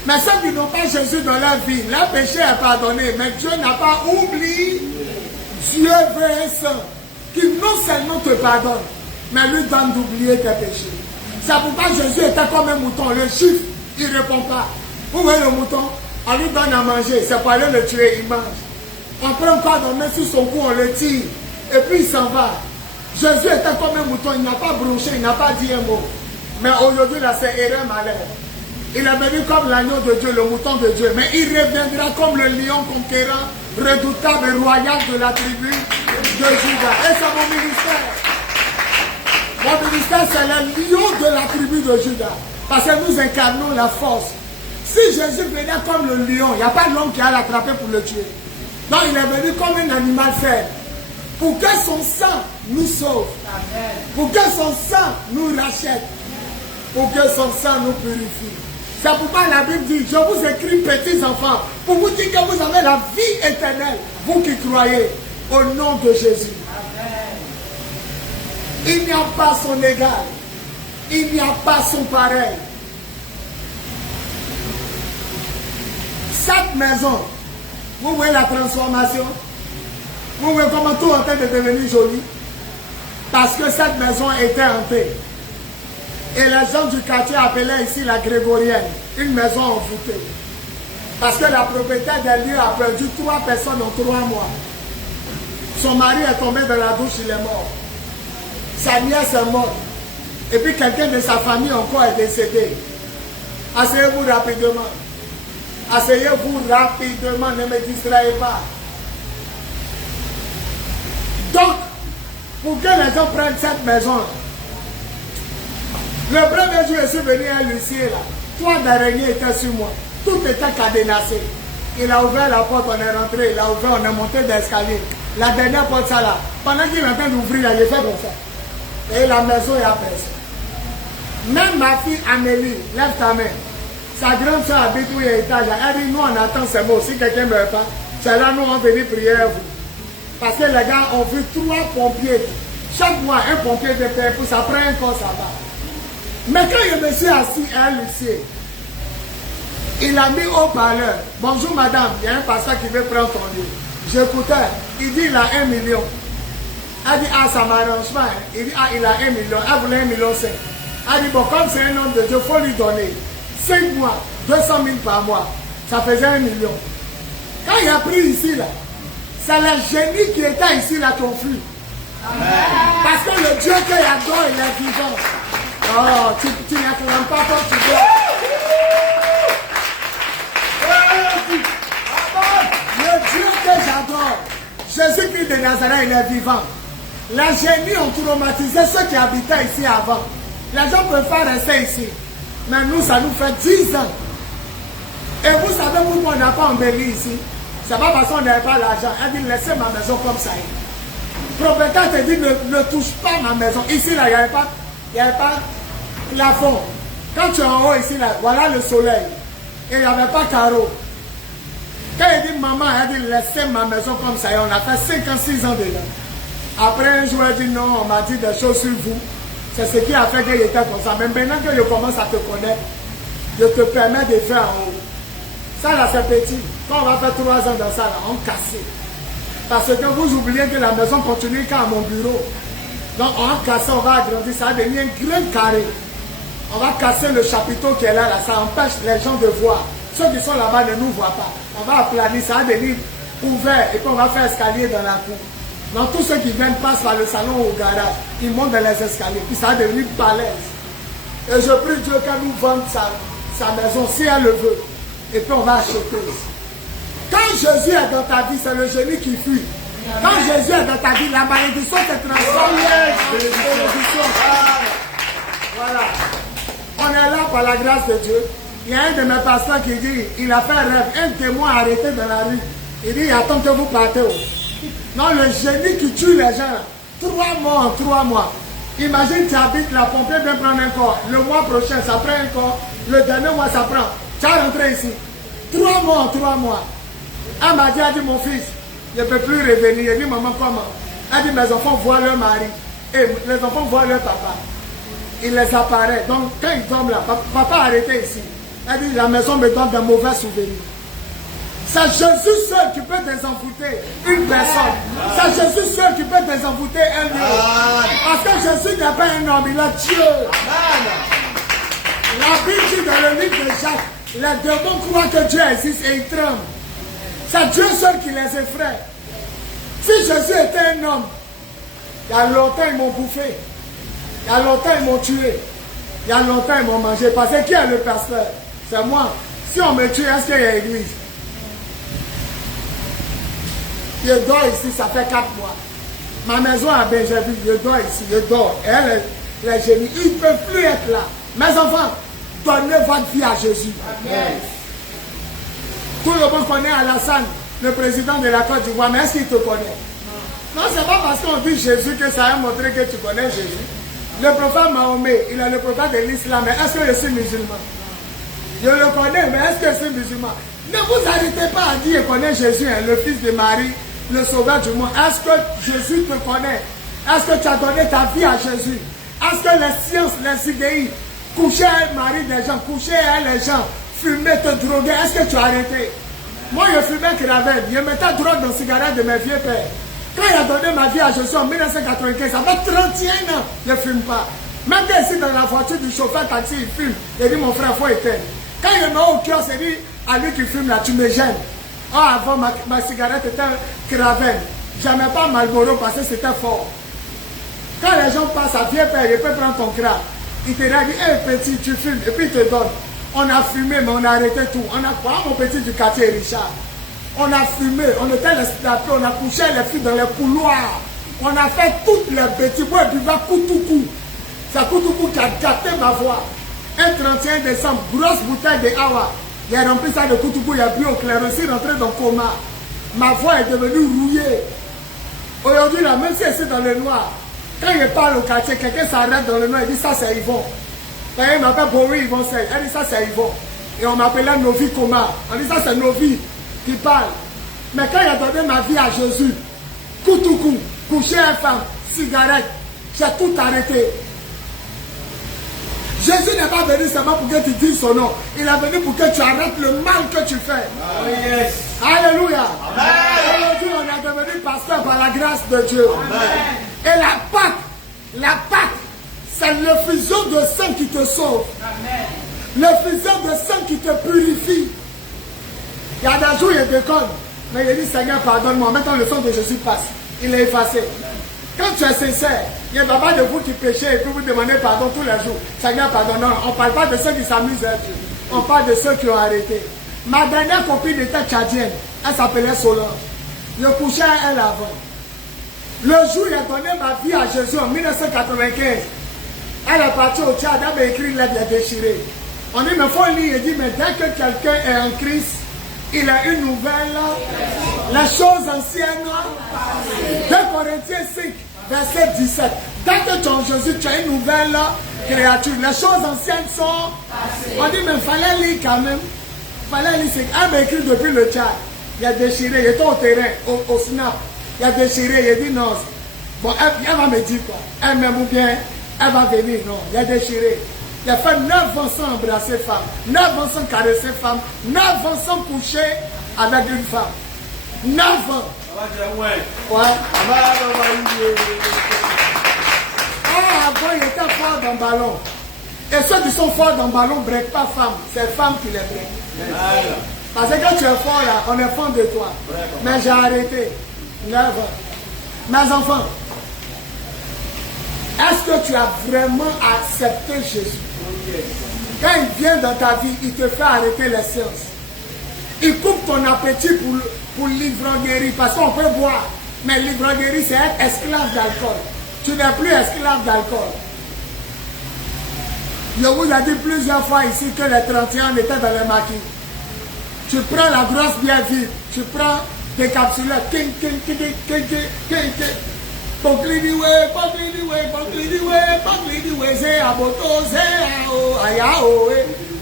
Mais ceux qui n'ont pas Jésus dans leur vie, leur péché est pardonné. Mais Dieu n'a pas oublié. Dieu veut un sang qui non seulement te pardonne, mais lui donne d'oublier tes péchés. C'est pourquoi Jésus était comme un mouton. Le chiffre, il ne répond pas. Vous voyez le mouton, on lui donne à manger. C'est pour aller le tuer, il mange. On prend quoi, on met sur son cou, on le tire. Et puis il s'en va. Jésus était comme un mouton, il n'a pas bronché, il n'a pas dit un mot. Mais aujourd'hui, là, c'est erreur malheur. Il est venu comme l'agneau de Dieu, le mouton de Dieu. Mais il reviendra comme le lion conquérant, redoutable et royal de la tribu de Juda. Et c'est mon ministère. Mon ministère, c'est le lion de la tribu de Juda. Parce que nous incarnons la force. Si Jésus venait comme le lion, il n'y a pas l'homme qui a l'attrapé pour le tuer. Non, il est venu comme un animal faible. Pour que son sang nous sauve. Pour que son sang nous rachète. Pour que son sang nous purifie. C'est pourquoi la Bible dit, je vous écris petits enfants, pour vous dire que vous avez la vie éternelle, vous qui croyez au nom de Jésus. Il n'y a pas son égal. Il n'y a pas son pareil. Cette maison, vous voyez la transformation? Vous voyez comment tout est en train de devenir joli? Parce que cette maison était hantée. Et les gens du quartier appelaient ici la Grégorienne, une maison envoûtée. Parce que la propriétaire des lieux a perdu 3 personnes en 3 mois. Son mari est tombé dans la douche, il est mort. Sa nièce est morte. Et puis quelqu'un de sa famille encore est décédé. Asseyez-vous rapidement. Asseyez-vous rapidement, ne me distrayez pas. Donc, pour que les gens prennent cette maison, le premier jour, je suis venu à l'huissier là. 3 d'araignées étaient sur moi. Tout était cadenassé. Il a ouvert la porte, on est rentré. Il a ouvert, on est monté d'escalier. La dernière porte, ça là. Pendant qu'il est en train d'ouvrir, il a fait comme ça. Et la maison est à personne. Même ma fille Amélie, lève ta main. Sa grande soeur habite où il y a étage. Elle dit, nous on attend ces mots. Si quelqu'un ne meurt pas, c'est là nous on va venir prier à vous. Parce que les gars ont vu 3 pompiers. Chaque mois, un pompier de paix, pour ça prend un corps, ça va. Mais quand je me suis assis à l'huissier, il a mis haut-parleur. Bonjour madame, il y a un pasteur qui veut prendre ton lieu. J'écoutais, il dit il a 1 million. Elle dit ah ça m'arrange pas. Il dit ah il a 1 million, elle voulait 1,5 million. Elle dit bon comme c'est un homme de Dieu, il faut lui donner 5 mois, 200 000 par mois. Ça faisait 1 million. Quand il a pris ici là, c'est le génie qui était ici là qui ont fui. Parce que le Dieu qu'il adore, il est vivant. Oh, tu n'acclames pas quand tu veux. Le Dieu que j'adore, Jésus-Christ de Nazareth, il est vivant. Les génies ont traumatisé ceux qui habitaient ici avant. Les gens peuvent pas rester ici. Mais nous, ça nous fait 10 ans. Et vous savez pourquoi on n'a pas embelli ici? C'est pas parce qu'on n'avait pas l'argent. Elle dit, laissez ma maison comme ça. Le propriétaire te dit, ne touche pas ma maison. Ici, là, il n'y avait pas plafond. Quand tu es en haut ici, là, voilà le soleil. Et il n'y avait pas carreau. Quand il dit maman, elle dit laissez ma maison comme ça. Et on a fait 56 ans dedans. Après un jour, elle dit non, on m'a dit des choses sur vous. C'est ce qui a fait qu'il était comme ça. Mais maintenant que je commence à te connaître, je te permets de faire en haut. Ça là, c'est petit. Quand on va faire 3 ans dans ça, là, on casse. Parce que vous oubliez que la maison continue qu'à mon bureau. Donc on va casser, on va agrandir, ça va devenir un grand carré. On va casser le chapiteau qui est là, ça empêche les gens de voir. Ceux qui sont là-bas ne nous voient pas. On va aplanir, ça va devenir ouvert et puis on va faire escalier dans la cour. Donc tous ceux qui viennent passent par le salon ou au garage, ils montent dans les escaliers, puis ça va devenir balèze. Et je prie Dieu qu'elle nous vende sa maison si elle le veut. Et puis on va acheter. Quand Jésus est dans ta vie, c'est le génie qui fuit. Quand Jésus est dans ta vie, la malédiction se transforme en bénédiction. Voilà. On est là par la grâce de Dieu. Il y a un de mes pasteurs qui dit, il a fait un rêve, un témoin arrêté dans la rue. Il dit, attends que vous partez. Non, le génie qui tue les gens, 3 mois en 3 mois. Imagine, tu habites, la pompier vient prendre un corps. Le mois prochain, ça prend un corps. Le dernier mois, ça prend. Tu as rentré ici. 3 mois en 3 mois. Elle m'a dit, mon fils, je ne peux plus revenir. Elle dit, maman, comment? Elle dit, mes enfants voient leur mari. Et les enfants voient leur papa. Il les apparaît. Donc, quand ils tombent là, papa a arrêté ici. Elle dit, la maison me donne de mauvais souvenirs. C'est Jésus seul qui peut désenvoûter une personne. C'est Jésus seul qui peut désenvoûter un lieu. Parce que Jésus n'est pas un homme, il est Dieu. La Bible dit dans le livre de Jacques, les démons croient que Dieu existe et ils tremblent. C'est Dieu seul qui les effraie. Si Jésus était un homme, il y a longtemps ils m'ont bouffé. Il y a longtemps ils m'ont tué. Il y a longtemps ils m'ont mangé. Parce que qui est le pasteur? C'est moi. Si on me tue, est-ce qu'il y a l'église? Je dors ici, ça fait 4 mois. Ma maison à Benjamin, je dors ici, je dors. Et elle, les génies, ils ne peuvent plus être là. Mes enfants, donnez votre vie à Jésus. Amen. Tout le monde connaît Alassane, le président de la Côte d'Ivoire, mais est-ce qu'il te connaît? Non, c'est pas parce qu'on dit Jésus que ça a montré que tu connais Jésus. Le prophète Mahomet, il est le prophète de l'islam, mais est-ce que je suis musulman? Je le connais, mais est-ce que je suis musulman? Ne vous arrêtez pas à dire je connais Jésus, hein, le fils de Marie, le sauveur du monde. Est-ce que Jésus te connaît? Est-ce que tu as donné ta vie à Jésus? Est-ce que les sciences, les idées, coucher à Marie des gens, coucher à les gens, fumer, te droguer, est-ce que tu as arrêté? Moi, je fumais Cravelle, je mettais drogue dans la cigarette de mes vieux pères. Quand il a donné ma vie à Jésus en 1995, ça fait 31 ans, je ne fume pas. Même quand ici dans la voiture du chauffeur taxi, il fume. Il dit, mon frère, il faut éteindre. Quand il me met au kiosque, il dit, à lui qui fume là, tu me gênes. Oh, avant, ma cigarette était Cravelle. Je n'aimais pas Marlboro parce que c'était fort. Quand les gens passent à vieux père, il peut prendre ton crabe. Il te dit, hé petit, tu fumes, et puis il te donne. On a fumé, mais on a arrêté tout. On a quoi, mon petit du quartier Richard? On a fumé, on était les tapés, on a couché les filles dans les couloirs. On a fait toutes les bêtises. Moi, je buvais Koutoukou. C'est Koutoukou qui a gâté ma voix. Un 31 décembre, grosse bouteille de Awa. Il a rempli ça de Koutoukou, il a bu au clair, aussi rentré dans le coma. Ma voix est devenue rouillée. Aujourd'hui, là, même si c'est dans le noir, quand je parle au quartier, quelqu'un s'arrête dans le noir, il dit ça c'est Yvon. Il m'appelle Bowie Yvon Sey. Elle dit ça c'est Yvon. Et on m'appelait Novi Koma. On dit ça c'est Novi qui parle. Mais quand il a donné ma vie à Jésus, Koutoukou, coucher une femme, cigarette, j'ai tout arrêté. Jésus n'est pas venu seulement pour que tu dises son nom. Il est venu pour que tu arrêtes le mal que tu fais. Oh yes. Alléluia. Aujourd'hui, on est devenu pasteur par la grâce de Dieu. Amen. Et la Pâque, c'est l'effusion de sang qui te sauve. L'effusion de sang qui te purifie. Il y a des jours, il déconne. Mais il dit, Seigneur, pardonne-moi. Maintenant, le sang de Jésus passe. Il est effacé. Quand tu es sincère, il y a pas de vous qui péchez et puis vous demandez pardon tous les jours. Seigneur, pardonne. On ne parle pas de ceux qui s'amusent à Dieu. On parle de ceux qui ont arrêté. Ma dernière copine était tchadienne. Elle s'appelait Solange. Je couchais à elle avant. Le jour où il a donné ma vie à Jésus en 1995, elle est partie au Tchad, elle m'a écrit une lettre déchirée. On dit, mais il faut lire. Il dit, mais dès que quelqu'un est en Christ, il a une nouvelle. Les choses anciennes. 2 Corinthiens 5, verset 17. Dès que tu es en Jésus, tu as une nouvelle créature. Les choses anciennes sont. On dit, mais il fallait lire quand même. Il fallait lire. Elle m'a écrit depuis le Tchad. Il a déchiré. Il était au terrain, au snap. Il a déchiré. Il a dit non. Bon, elle va me dire quoi? Elle m'aime ou bien elle va venir. Non, il a déchiré. Il a fait 9 ans sans embrasser femme, 9 ans sans caresser femme, 9 ans sans coucher avec une femme. 9 ans. Ouais. Avant, il était fort dans le ballon. Et ceux qui sont forts dans le ballon ne breakent pas femme. C'est femme qui les break. Parce que quand tu es fort là, on est fond de toi. Mais j'ai arrêté. 9 ans. Mes enfants, est-ce que tu as vraiment accepté Jésus? Quand il vient dans ta vie, il te fait arrêter les séances. Il coupe ton appétit pour l'ivrognerie, parce qu'on peut boire. Mais l'ivrognerie, c'est être esclave d'alcool. Tu n'es plus esclave d'alcool. Je vous ai dit plusieurs fois ici que les 31 on était dans les maquis. Tu prends la grosse bière vide, tu prends des capsules,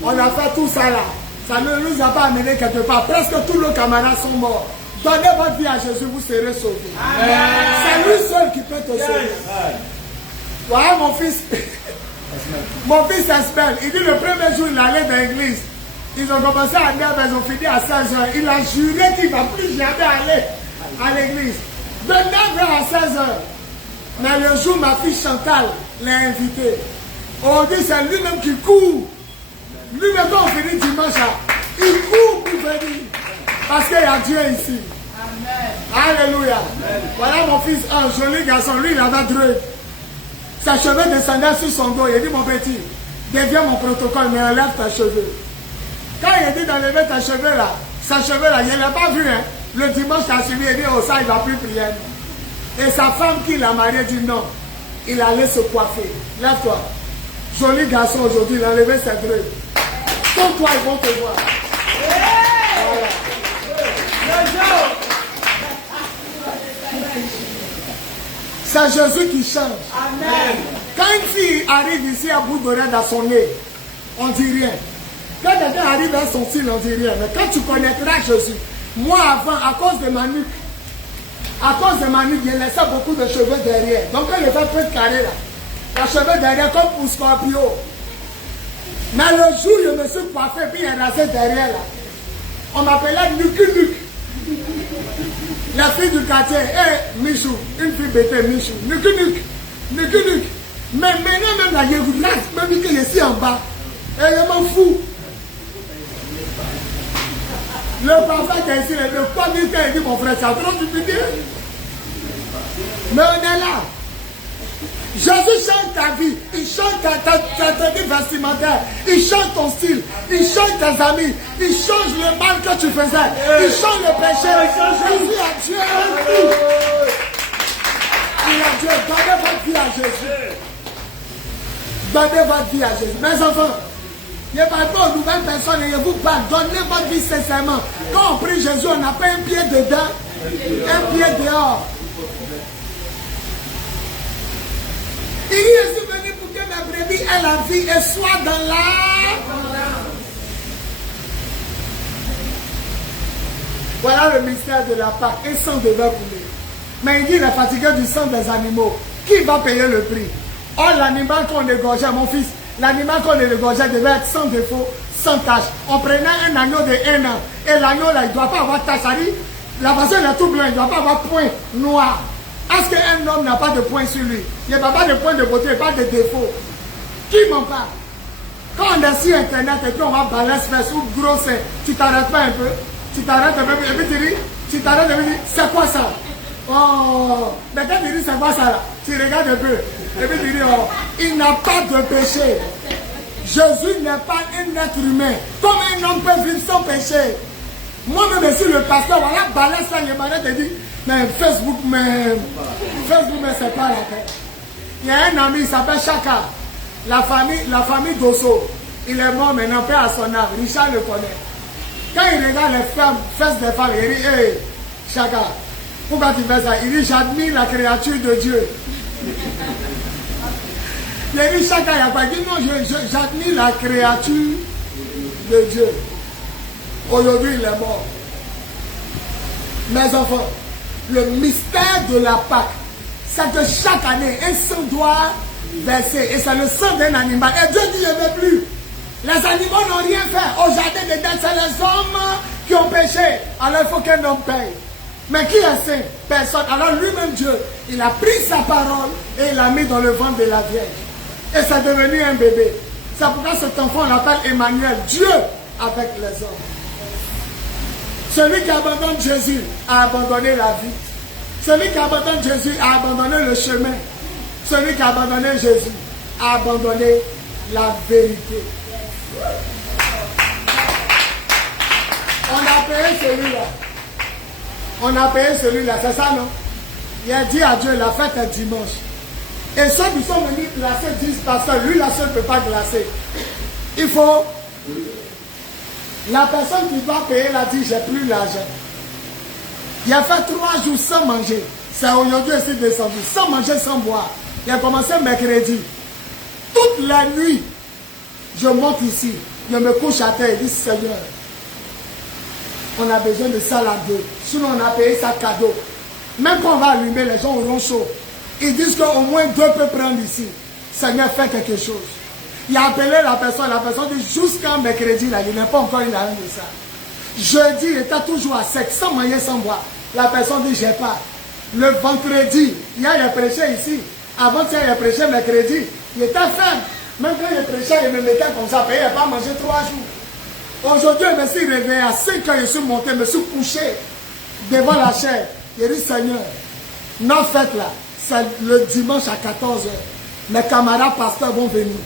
on a fait tout ça là. Ça ne nous a pas amené quelque part. Presque tous nos camarades sont morts. Donnez votre vie à Jésus, vous serez sauvés. C'est lui seul qui peut te sauver. Voilà mon fils. Mon fils s'espère. Il dit le premier jour, il allait dans l'église. Ils ont commencé à 9h, ils ont fini à 16h. Il a juré qu'il ne va plus jamais aller à l'église. De 9h à 16h. Mais le jour, ma fille Chantal l'a invité. On dit c'est lui-même qui court. Lui-même, quand on finit dimanche, il court pour venir. Parce qu'il y a Dieu ici. Amen. Alléluia. Amen. Voilà mon fils, un joli garçon. Lui, il avait drôle. Sa cheveux descendaient sur son dos. Il a dit, mon petit, deviens mon protocole, mais enlève tes cheveux. Quand il a dit d'enlever tes cheveux là, sa cheveux là, il ne l'a pas vu. Hein. Le dimanche, il a suivi, il a dit, oh ça, il ne va plus prier. Et sa femme qui l'a marié dit non. Il allait se coiffer. Lève-toi. Joli garçon aujourd'hui, il a enlevé ses drôles. Tourne-toi, ils vont te voir. Voilà. C'est Jésus qui change. Amen. Quand une fille arrive ici à bout d'oreille dans son nez, on ne dit rien. Quand quelqu'un arrive à son cil, on ne dit rien. Mais quand tu connaîtras Jésus, moi avant, à cause de ma nuque, il laissait beaucoup de cheveux derrière. Donc quand il fait peu de carré là, les cheveux derrière comme pour Scorpio. Mais le jour où je me suis coiffé, puis il est rasé derrière là, on m'appelait Nuku. La fille du quartier, Michou, une fille bêtée, Michou, Nuku. Mais maintenant même la Yégoudras, même que je suis en bas, elle m'en fout. Le prophète est ici, le quoi il dit mon frère, ça a trop stupide. Mais on est là. Jésus change ta vie, il change ta tenue vestimentaire, il change ton style, il change tes amis, il change le mal que tu faisais, il change le péché. Jésus a Dieu en tout. Il a Dieu, donnez votre vie à Jésus. Donnez votre vie à Jésus. Mes enfants, je ne parle pas aux nouvelles personnes et je vous parle. Donnez votre vie sincèrement. Quand on prie Jésus, on n'a pas un pied dedans, un pied dehors. Il dit, je suis venu pour que ma brebis ait la vie et soit dans l'abondance. Voilà le mystère de la Pâque. Un sang devait couler. Mais il dit, il est fatigué du sang des animaux. Qui va payer le prix? Oh, l'animal qu'on égorgeait, mon fils, l'animal qu'on égorgeait devait être sans défaut, sans tache. On prenait un agneau de 1 an. Et l'agneau là, il ne doit pas avoir tache. La façon est tout blanc, il ne doit pas avoir point noir. Est-ce qu'un homme n'a pas de point sur lui? Il n'y a pas de point de beauté, pas de défaut. Qui m'en parle? Quand on est sur Internet et puis on va balance fesses ou gros sein, tu t'arrêtes pas un peu? Tu t'arrêtes un peu et puis tu t'arrêtes et puis tu dis, c'est quoi ça? Oh, mais quand tu dis c'est quoi ça là? Tu regardes un peu et puis tu dis, oh, il n'a pas de péché. Jésus n'est pas un être humain. Comme un homme peut vivre sans péché. Moi-même, je suis le pasteur, voilà, balance là, il m'arrête et dit, mais Facebook, c'est pas la tête. Il y a un ami, il s'appelle Chaka. La famille d'Osso. Il est mort maintenant, paix à son âme. Richard le connaît. Quand il regarde les fesses des femmes, il dit, hey, Chaka, pourquoi tu fais ça? Il dit, j'admire la créature de Dieu. Il dit, Chaka, il n'a pas dit, non, j'admire la créature de Dieu. Aujourd'hui, il est mort. Mes enfants, le mystère de la Pâque, c'est que chaque année, un sang doit verser. Et c'est le sang d'un animal. Et Dieu dit, je ne veux plus. Les animaux n'ont rien fait. Au jardin d'Éden, c'est les hommes qui ont péché. Alors il faut qu'un homme paye. Mais qui est saint? Personne. Alors lui-même, Dieu, il a pris sa parole et il l'a mis dans le ventre de la Vierge. Et c'est devenu un bébé. C'est pourquoi cet enfant, on l'appelle Emmanuel, Dieu avec les hommes. Celui qui abandonne Jésus a abandonné la vie. Celui qui abandonne Jésus a abandonné le chemin. Celui qui a abandonné Jésus a abandonné la vérité. On a payé celui-là. On a payé celui-là, c'est ça, non? Il a dit à Dieu, la fête est dimanche. Et ceux qui sont venus glacer disent, pasteur, lui, la seule ne peut pas glacer. Il faut... La personne qui doit payer l'a dit, j'ai plus l'argent. Il a fait 3 jours sans manger. C'est aujourd'hui aussi descendu, sans manger, sans boire. Il a commencé mercredi. Toute la nuit, je monte ici. Je me couche à terre et dis, Seigneur, on a besoin de ça là deux. Sinon, on a payé ça cadeau. Même quand on va allumer, les gens auront chaud. Ils disent qu'au moins 2 peuvent prendre ici. Seigneur, fais quelque chose. Il a appelé la personne dit, jusqu'à mercredi, là, il n'a pas encore eu la de ça. Jeudi, il était toujours à sec, sans manger, sans boire. La personne dit, j'ai pas. Le vendredi, il a prêché ici. Avant qu'il ait prêché mercredi, il était ferme. Même quand il prêchait, il me mettait comme ça, il n'a pas mangé 3 jours. Aujourd'hui, je me suis réveillé à 5 heures, je suis monté, je me suis couché devant la chair. J'ai dit, Seigneur, notre fête là, c'est le dimanche à 14 h. Mes camarades pasteurs vont venir.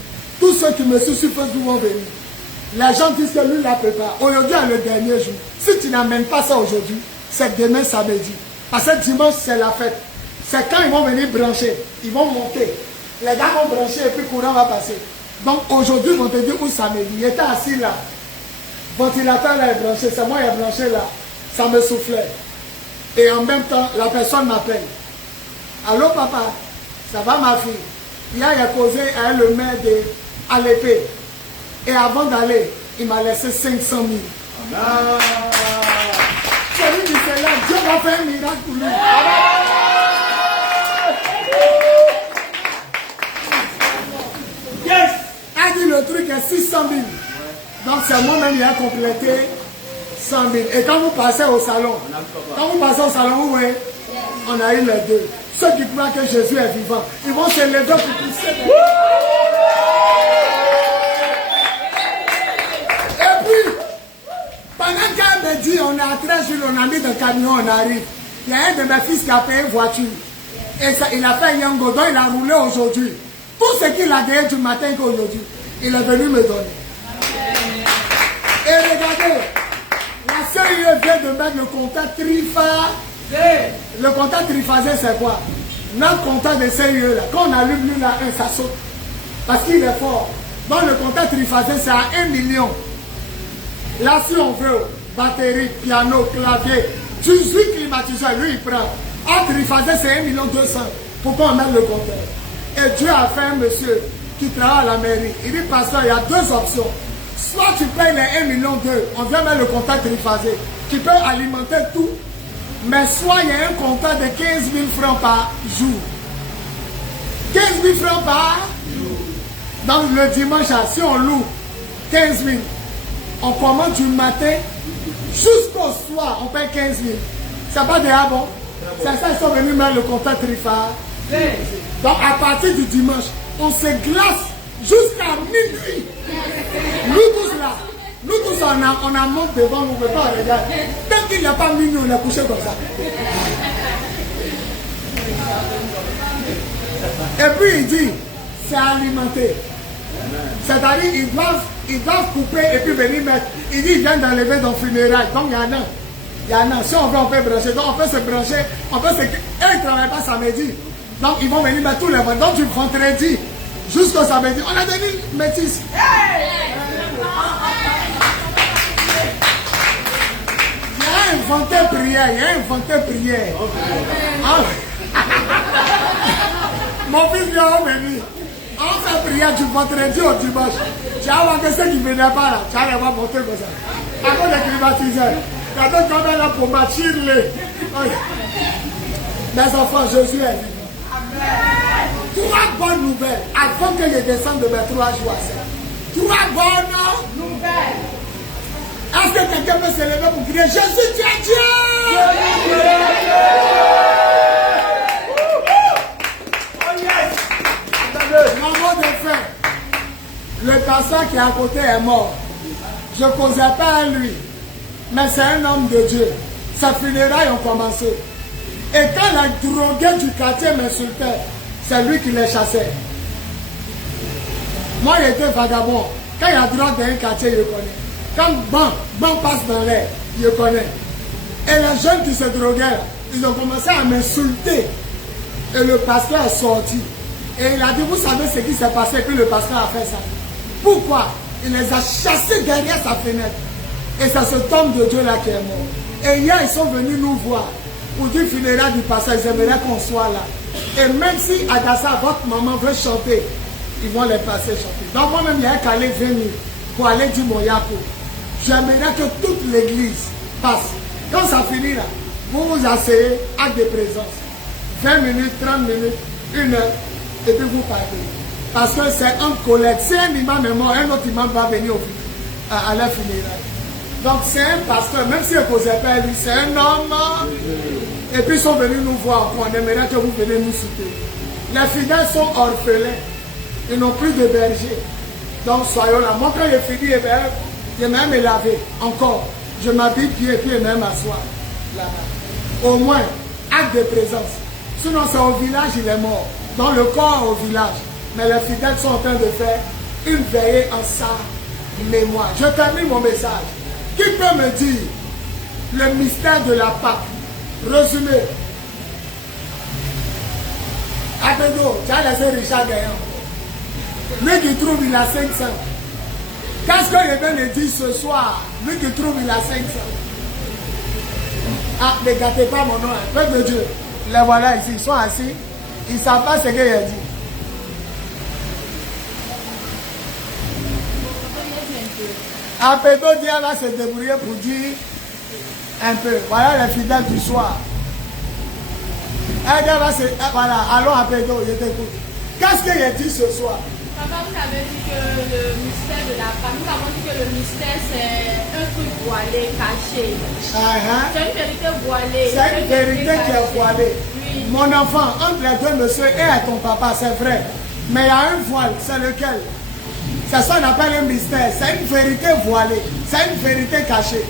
Tous ceux qui me suivent sur Facebook vont venir. Les gens disent que lui ne la peut pas. Aujourd'hui, est le dernier jour. Si tu n'amènes pas ça aujourd'hui, c'est demain samedi. Parce que dimanche, c'est la fête. C'est quand ils vont venir brancher. Ils vont monter. Les gars vont brancher et puis le courant va passer. Donc aujourd'hui, vendredi ou samedi, il était assis là. Ventilateur là est branché. C'est moi qui ai branché là. Ça me soufflait. Et en même temps, la personne m'appelle. Allô papa, ça va ma fille? Il a causé à le maire à l'épée. Et avant d'aller, il m'a laissé 500 000. Celui qui fait là, Dieu va faire un miracle pour lui. Yes! A dit le truc est 600 000. Donc c'est moi-même qui ai complété 100 000. Et quand vous passez au salon, vous voyez, on a eu les deux. Ceux qui croient que Jésus est vivant, ils vont se lever pour pousser. Et puis, pendant qu'elle me dit, on est à 13 jours, on a mis dans le camion, on arrive. Il y a un de mes fils qui a payé une voiture. Et ça, il a fait un yango, donc il a roulé aujourd'hui. Tout ce qu'il a gagné du matin qu'aujourd'hui, il est venu me donner. Et regardez, la CIE vient de mettre le compteur triphasé. Le compteur triphasé, c'est quoi? Notre compteur de CIE, là, quand on allume lui là, ça saute. Parce qu'il est fort. Donc le compteur triphasé, c'est à 1 million. Là, si on veut, batterie, piano, clavier, 18 climatiseurs, lui, il prend. En triphasé, c'est 1 200 000. Pourquoi on met le compteur? Et Dieu a fait un monsieur qui travaille à la mairie. Il dit, pasteur, il y a 2 options. Soit tu payes les 1 million 2, on vient mettre le compteur triphasé, qui peut alimenter tout. Mais soit il y a un compteur de 15 000 francs par jour. 15 000 francs par jour. Donc le dimanche, si on loue 15 000, on commence du matin jusqu'au soir, on paye 15 000. C'est pas déjà bon? C'est ça, ils sont venus mettre le compteur triphasé. Donc à partir du dimanche, on se glace jusqu'à minuit. Nous tous là, nous tous on a monté devant, on ne peut pas regarder. Tant qu'il n'y a pas minuit, on est couché comme ça. Et puis il dit, c'est alimenté. C'est-à-dire ils doivent couper et puis venir mettre. Il dit, ils viennent d'enlever dans le funérail. Donc il y en a. Il y en a. Si on veut, on peut brancher. Donc on peut se brancher. On peut se... Eux, ils ne travaillent pas samedi. Donc ils vont venir mettre tous les vendredis. Donc du vendredi jusqu'au samedi. On a donné métis. Il y a inventé prière. Il y a inventé prière. Mon fils vient venir. On fait prière du vendredi au dimanche. Tu vas voir que ceux qui ne venaient pas là, tu vas les voir monter comme ça. À cause des climatiseurs. Quand on est là pour bâtir les. Mes enfants, Jésus est vivant. 3 bonnes nouvelles avant que je descende de mes 3 jours à 7. 3 bonnes nouvelles. Est-ce que quelqu'un peut se lever pour crier Jésus, tu es Dieu? Mon mot de fin. Le pasteur qui est à côté est mort. Je ne causais pas à lui. Mais c'est un homme de Dieu. Sa funérailles ont commencé. Et quand les drogués du quartier m'insultaient, c'est lui qui les chassait. Moi, j'étais vagabond. Quand il y a drogue dans un quartier, je connais. Quand ban passe dans l'air, je connais. Et les jeunes qui se droguaient, ils ont commencé à m'insulter. Et le pasteur est sorti. Et il a dit, vous savez ce qui s'est passé, puis le pasteur a fait ça. Pourquoi? Il les a chassés derrière sa fenêtre. Et c'est cet homme de Dieu là qui est mort. Et hier, ils sont venus nous voir pour dire funérailles du pasteur. Ils aimeraient qu'on soit là. Et même si Adassa, votre maman, veut chanter, ils vont les passer chanter. Donc moi-même, il y a un calé venu pour aller dire mon yapo. J'aimerais que toute l'église passe. Quand ça finit là, vous vous asseyez, acte de présence. 20 minutes, 30 minutes, 1 heure, et puis vous partez. Parce que c'est un collègue. Si un imam est mort, un autre imam va venir à la funéraille. Donc c'est un pasteur, même s'il ne posait pas lui, c'est un homme. Et puis ils sont venus nous voir. On aimerait que vous venez nous soutenir. Les fidèles sont orphelins. Ils n'ont plus de berger. Donc soyons là. Moi quand j'ai fini, je vais même me laver encore. Je m'habille pied et puis je vais même m'asseoir. Au moins, acte de présence. Sinon c'est au village, il est mort. Dans le corps au village. Mais les fidèles sont en train de faire une veillée en sa mémoire. Je termine mon message. Qui peut me dire le mystère de la Pâque? Résumé. Abédo, tu as laissé Richard gagnant. Lui qui trouve, il a 500. Qu'est-ce que je viens de dire ce soir? Lui qui trouve, il a 500. Ah, ne gâtez pas mon nom. Peuple de Dieu. Les voilà ici, ils sont assis. Ils ne savent pas ce qu'il a dit. Apédo Dia va se débrouiller pour dire un peu. Voilà les fidèles du soir. Voilà, allons Apédo, je t'écoute. Qu'est-ce qu'il a dit ce soir? Papa, vous avez dit que le mystère de la Pâque, nous avons dit que le mystère c'est un truc voilé, caché. C'est une vérité voilée. C'est une vérité qui est voilée. Oui. Mon enfant, entre les deux monsieur et ton papa, c'est vrai. Mais il y a un voile, c'est lequel? C'est ça qu'on appelle un mystère. C'est une vérité voilée. C'est une vérité cachée.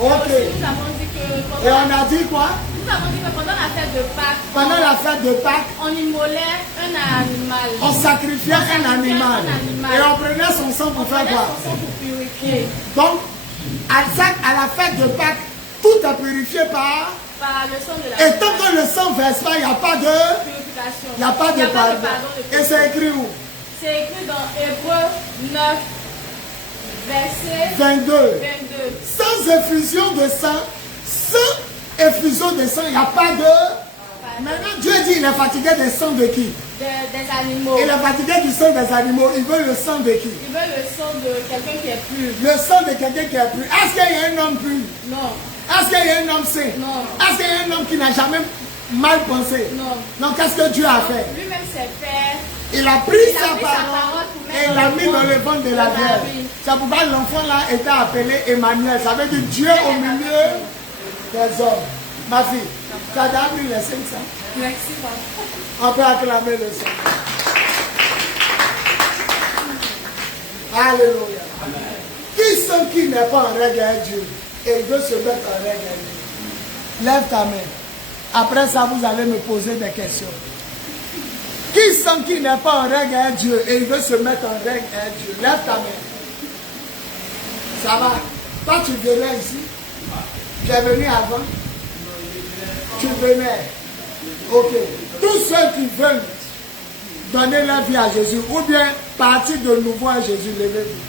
Ok. Nous avons dit que... Et on a dit quoi? Nous avons dit que pendant la fête de Pâques... Pendant la fête de Pâques, on immolait un animal. on sacrifiait un animal. Et on prenait son sang pour faire quoi? Son sang pour purifier. Donc, à la fête de Pâques, tout est purifié par le sang de la... Et tant que le sang ne verse pas, il n'y a pas de purification. Il n'y a pas de pardon. Et c'est écrit où? C'est écrit dans Hébreux 9, verset 22. 22. Sans effusion de sang, sans effusion de sang, il n'y a pas de... Maintenant, Dieu dit il est fatigué des sangs de qui? Des animaux. Il est fatigué du sang des animaux. Il veut le sang de qui? Il veut le sang de quelqu'un qui est pur. Le sang de quelqu'un qui est pur. Est-ce qu'il y a un homme pur? Non. Est-ce qu'il y a un homme saint? Non. Est-ce qu'il y a un homme qui n'a jamais mal pensé? Non. Donc, qu'est-ce que Dieu a fait? Lui-même s'est fait... Il a pris sa parole et il l'a mis dans le ventre de la Vierge. C'est pourquoi l'enfant là était appelé Emmanuel. Ça veut dire Dieu au milieu des hommes. Ma fille, tu as appris les 500? Merci, papa. On peut acclamer le Seigneur. Alléluia. Qui sont qui n'est pas en règle avec Dieu et il veut se mettre en règle avec Dieu? Lève ta main. Après ça, vous allez me poser des questions. Qui sent qu'il n'est pas en règle avec Dieu et il veut se mettre en règle avec Dieu? Lève ta main. Ça va? Toi, tu venais ici? Tu es venu avant? Tu venais? Ok. Tous ceux qui veulent donner leur vie à Jésus ou bien partir de nouveau à Jésus, levez-vous.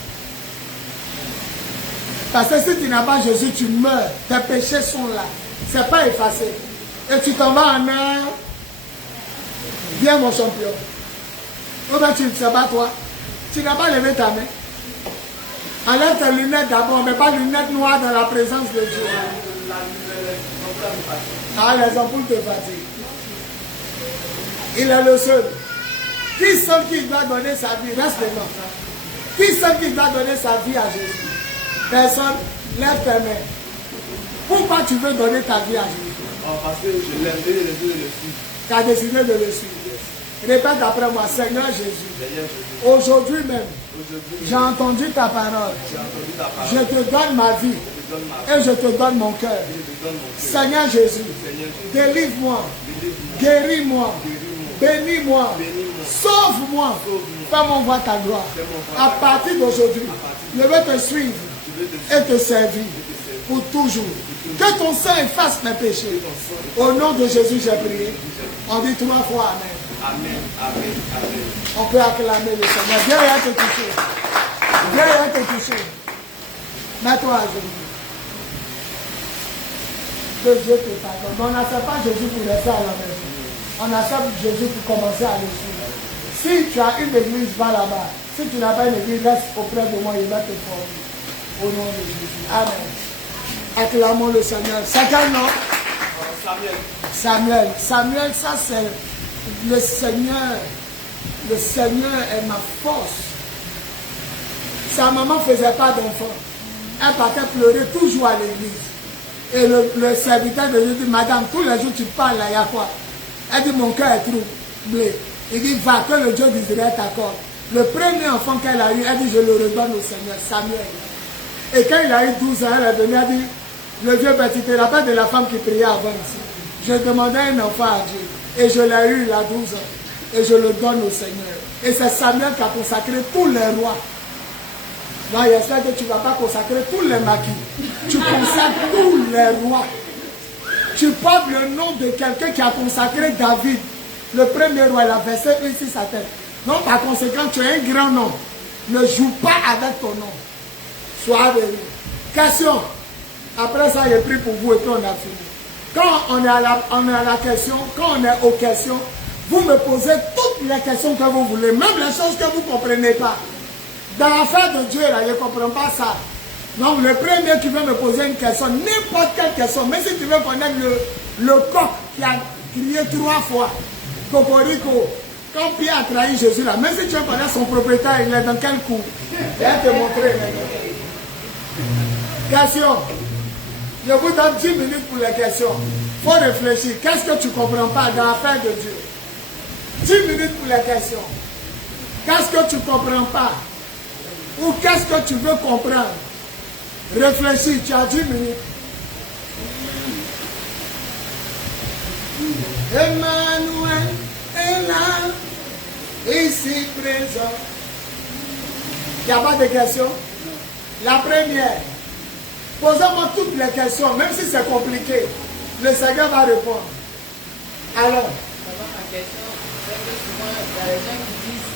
Parce que si tu n'as pas Jésus, tu meurs. Tes péchés sont là. Ce n'est pas effacé. Et tu t'en vas en un... Viens mon champion. Ou bien tu ne sais pas toi. Tu n'as pas levé ta main. Enlève tes lunettes d'abord, mais pas lunettes noires dans la présence de Dieu. Ah, les ampoules te fatiguent. Il est le seul. Qui sent qu'il doit donner sa vie? Reste devant. Qui sent qu'il doit donner sa vie à Jésus? Personne, lève tes mains. Pourquoi tu veux donner ta vie à Jésus? Parce que je l'aime et je le suis. Tu as décidé de le suivre. Répète après moi, Seigneur Jésus. Aujourd'hui même, j'ai entendu ta parole. Je te donne ma vie et je te donne mon cœur. Seigneur Jésus, délivre-moi, guéris-moi, bénis-moi, Sauve-moi. Fais-moi voir ta gloire. À partir d'aujourd'hui, je vais te suivre et te servir pour toujours. Que ton sang efface mes péchés. Au nom de Jésus, j'ai prié. On dit 3 fois Amen. Amen, amen, amen. On peut acclamer le Seigneur. Dieu va te toucher. Dieu va te toucher. Mets-toi à genoux. Que Dieu te pardonne. Mais on n'accepte pas Jésus pour rester à la maison. On accepte Jésus pour commencer à le suivre. Si tu as une église, va là-bas. Si tu n'as pas une église, reste auprès de moi, il va te former. Au nom de Jésus. Amen. Acclamons le Seigneur. C'est quel nom? Samuel. Samuel. Samuel, ça c'est le Seigneur. Le Seigneur est ma force. Sa maman ne faisait pas d'enfant. Elle partait pleurer toujours à l'église. Et le serviteur de Dieu dit, madame, tous les jours tu parles là, il y a quoi? Elle dit, mon cœur est troublé. Il dit, va, que le Dieu d'Israël t'accorde. Le premier enfant qu'elle a eu, elle dit, je le redonne au Seigneur, Samuel. Et quand il a eu 12 ans, elle est venue, elle dit, le Dieu, ben, tu te rappelles de la femme qui priait avant ici. Je demandais un enfant à Dieu. Et je l'ai eu, il a 12 ans. Et je le donne au Seigneur. Et c'est Samuel qui a consacré tous les rois. Non, j'espère que tu ne vas pas consacrer tous les maquis. Tu consacres tous les rois. Tu portes le nom de quelqu'un qui a consacré David. Le premier roi, il a versé ici sa tête. Non, par conséquent, tu as un grand nom. Ne joue pas avec ton nom. Sois béni. Question. Après ça, j'ai pris pour vous et puis on a fini. Quand on est à la question, quand on est aux questions, vous me posez toutes les questions que vous voulez, même les choses que vous ne comprenez pas. Dans l'affaire de Dieu, là, je ne comprends pas ça. Donc, le premier qui veut me poser une question, n'importe quelle question, même si tu veux connaître le coq qui a crié 3 fois, Cocorico, quand Pierre a trahi Jésus, là, même si tu veux connaître son propriétaire, il est dans quel coup? Je vais te montrer. Question. Je vous donne 10 minutes pour les questions. Il faut réfléchir. Qu'est-ce que tu ne comprends pas dans l'affaire de Dieu? 10 minutes pour les questions. Qu'est-ce que tu ne comprends pas? Ou qu'est-ce que tu veux comprendre? Réfléchis, tu as 10 minutes. Emmanuel est là, ici présent. Il n'y a pas de questions? La première, posez-moi toutes les questions, même si c'est compliqué. Le Seigneur va répondre. Alors, Ma question, c'est que souvent, il y a des gens qui disent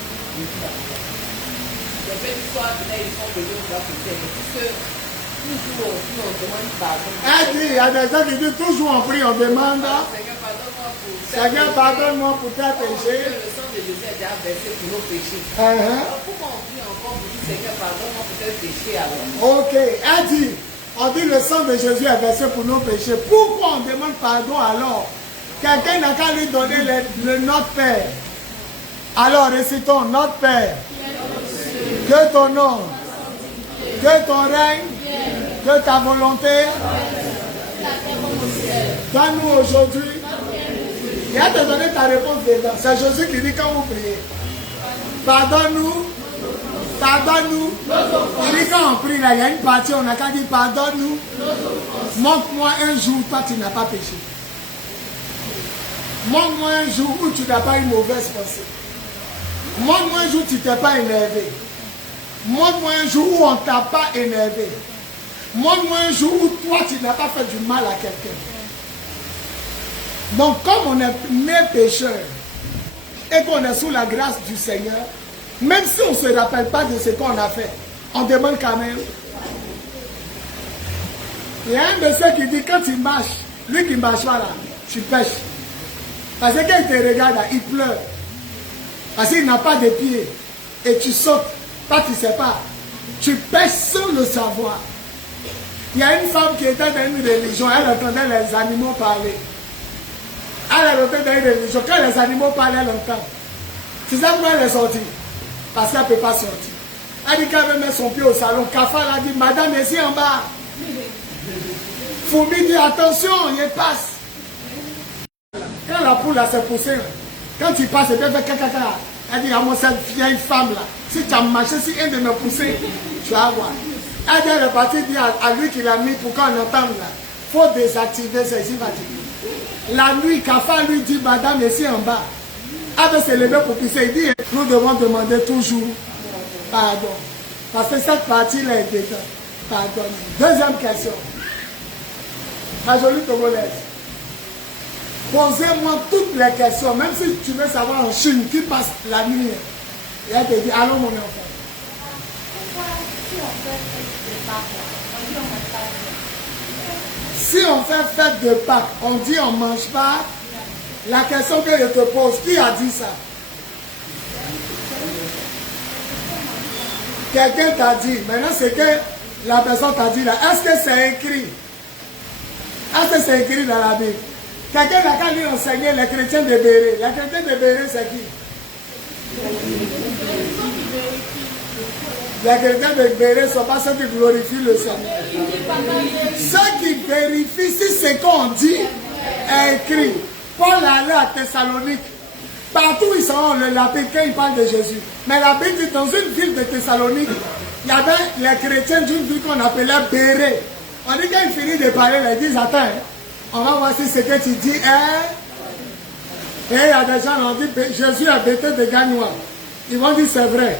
les faits du soir, ils sont payés au bas côté. Puisque toujours on demande pardon. elle dit, il y a des gens qui disent toujours on prie, on demande. Seigneur, pardonne-moi pour Seigneur, pardonne-moi pour tes péchés. le sang de Jésus a déjà versé pour nos péchés. Uh-huh. Alors pourquoi on prie encore pour dire Seigneur, pardonne-moi pour tes péchés alors? Ok, elle dit, on dit le sang de Jésus est versé pour nos péchés. Pourquoi on demande pardon alors? Quelqu'un n'a qu'à lui donner le Notre Père. Alors récitons Notre Père. Que ton nom, que ton règne, que ta volonté, donne-nous aujourd'hui. Il va te donner ta réponse dedans. C'est Jésus qui dit quand vous priez. Pardonne-nous. Pardonne-nous. Il dit quand on prie là, il y a une partie, on n'a qu'à dire pardonne-nous. Montre-moi un jour, toi tu n'as pas péché. Montre-moi un jour où tu n'as pas une mauvaise pensée. Montre-moi un jour où tu ne t'es pas énervé. Montre-moi un jour où on ne t'a pas énervé. Montre-moi un jour où toi tu n'as pas fait du mal à quelqu'un. Donc comme on est né pécheur et qu'on est sous la grâce du Seigneur, même si on ne se rappelle pas de ce qu'on a fait, on demande quand même. Il y a un de ceux qui dit quand il marche, lui qui ne marche pas là, tu pêches. Parce que quand il te regarde là, il pleure. Parce qu'il n'a pas de pieds. Et tu sautes. Toi tu ne sais pas. Tu pêches sans le savoir. Il y a une femme qui était dans une religion, elle entendait les animaux parler. Elle était dans une religion, quand les animaux parlent, elle entend. Tu sais pourquoi elle est sortie? Parce qu'elle ne peut pas sortir. Elle dit qu'elle veut mettre son pied au salon. Kafar a dit, madame, ici en bas. Fourmi dit, attention, il passe. Quand la poule s'est poussée, quand tu passes, elle fait caca. Elle dit, à moi, cette vieille femme là, si tu as marché, si un de me pousser, tu vas voir. Elle est repartie dire à lui qu'il a mis pour qu'on entende là. Il faut désactiver ces ici. La nuit, Kafar lui dit, madame, ici en bas. avait se lever pour pisser. Il dit, nous devons demander toujours pardon. Parce que cette partie-là est dedans. Pardon. Deuxième question. La jolie Togolaise. Posez-moi toutes les questions, même si tu veux savoir en Chine qui passe la nuit. Et elle te dit, allons mon enfant. Si on fait fête de Pâques, on dit on ne mange pas. La question que je te pose, qui a dit ça? Quelqu'un t'a dit. Maintenant, c'est que la personne t'a dit là. Est-ce que c'est écrit? Est-ce que c'est écrit dans la Bible? Quelqu'un n'a qu'à lui enseigner les chrétiens de Béret. Les chrétiens de Béret, c'est qui? Les chrétiens de Béret ne sont pas ceux qui glorifient le Seigneur. Ceux qui vérifient si ce qu'on dit est écrit. Paul allait à Thessalonique. Partout où ils sont, on le l'appelle quand il parle de Jésus. Mais la Bible dit, dans une ville de Thessalonique, il y avait les chrétiens d'une ville qu'on appelait Béret. On dit quand ils finissent de parler, ils disent, attends, on va voir si ce que tu dis est... Et il y a des gens qui ont dit, Jésus a bêté de gagnois. Ils vont dire, c'est vrai.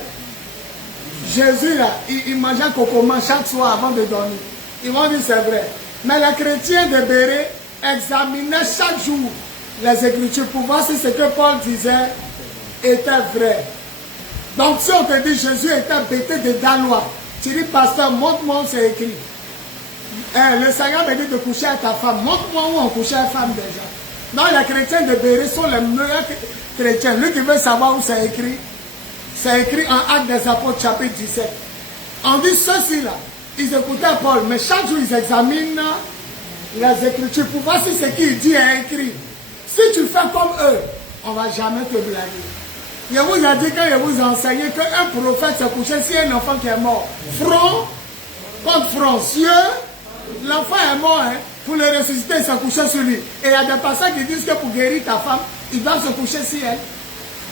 Jésus, là, il mangeait un cocomant chaque soir avant de dormir. Ils vont dire, c'est vrai. Mais les chrétiens de Béret examinaient chaque jour les Écritures pour voir si ce que Paul disait était vrai. Donc si on te dit Jésus était bêté de Danois, tu dis pasteur, montre-moi où c'est écrit. Le Seigneur me dit de coucher avec ta femme. Montre-moi où on couchait avec femme déjà. Donc les chrétiens de Béret sont les meilleurs chrétiens. Lui qui veut savoir où c'est écrit en Actes des Apôtres chapitre 17. On dit ceux-ci là, ils écoutaient Paul, mais chaque jour ils examinent les Écritures pour voir si ce qu'il dit est écrit. Si tu fais comme eux, on ne va jamais te blaguer. Je vous ai dit quand je vous ai enseigné qu'un prophète se couchait si un enfant qui est mort. Front contre front. Cieux, l'enfant est mort, hein, pour le ressusciter, il se couchait sur lui. Et il y a des personnes qui disent que pour guérir ta femme, ils doivent se coucher sur elle.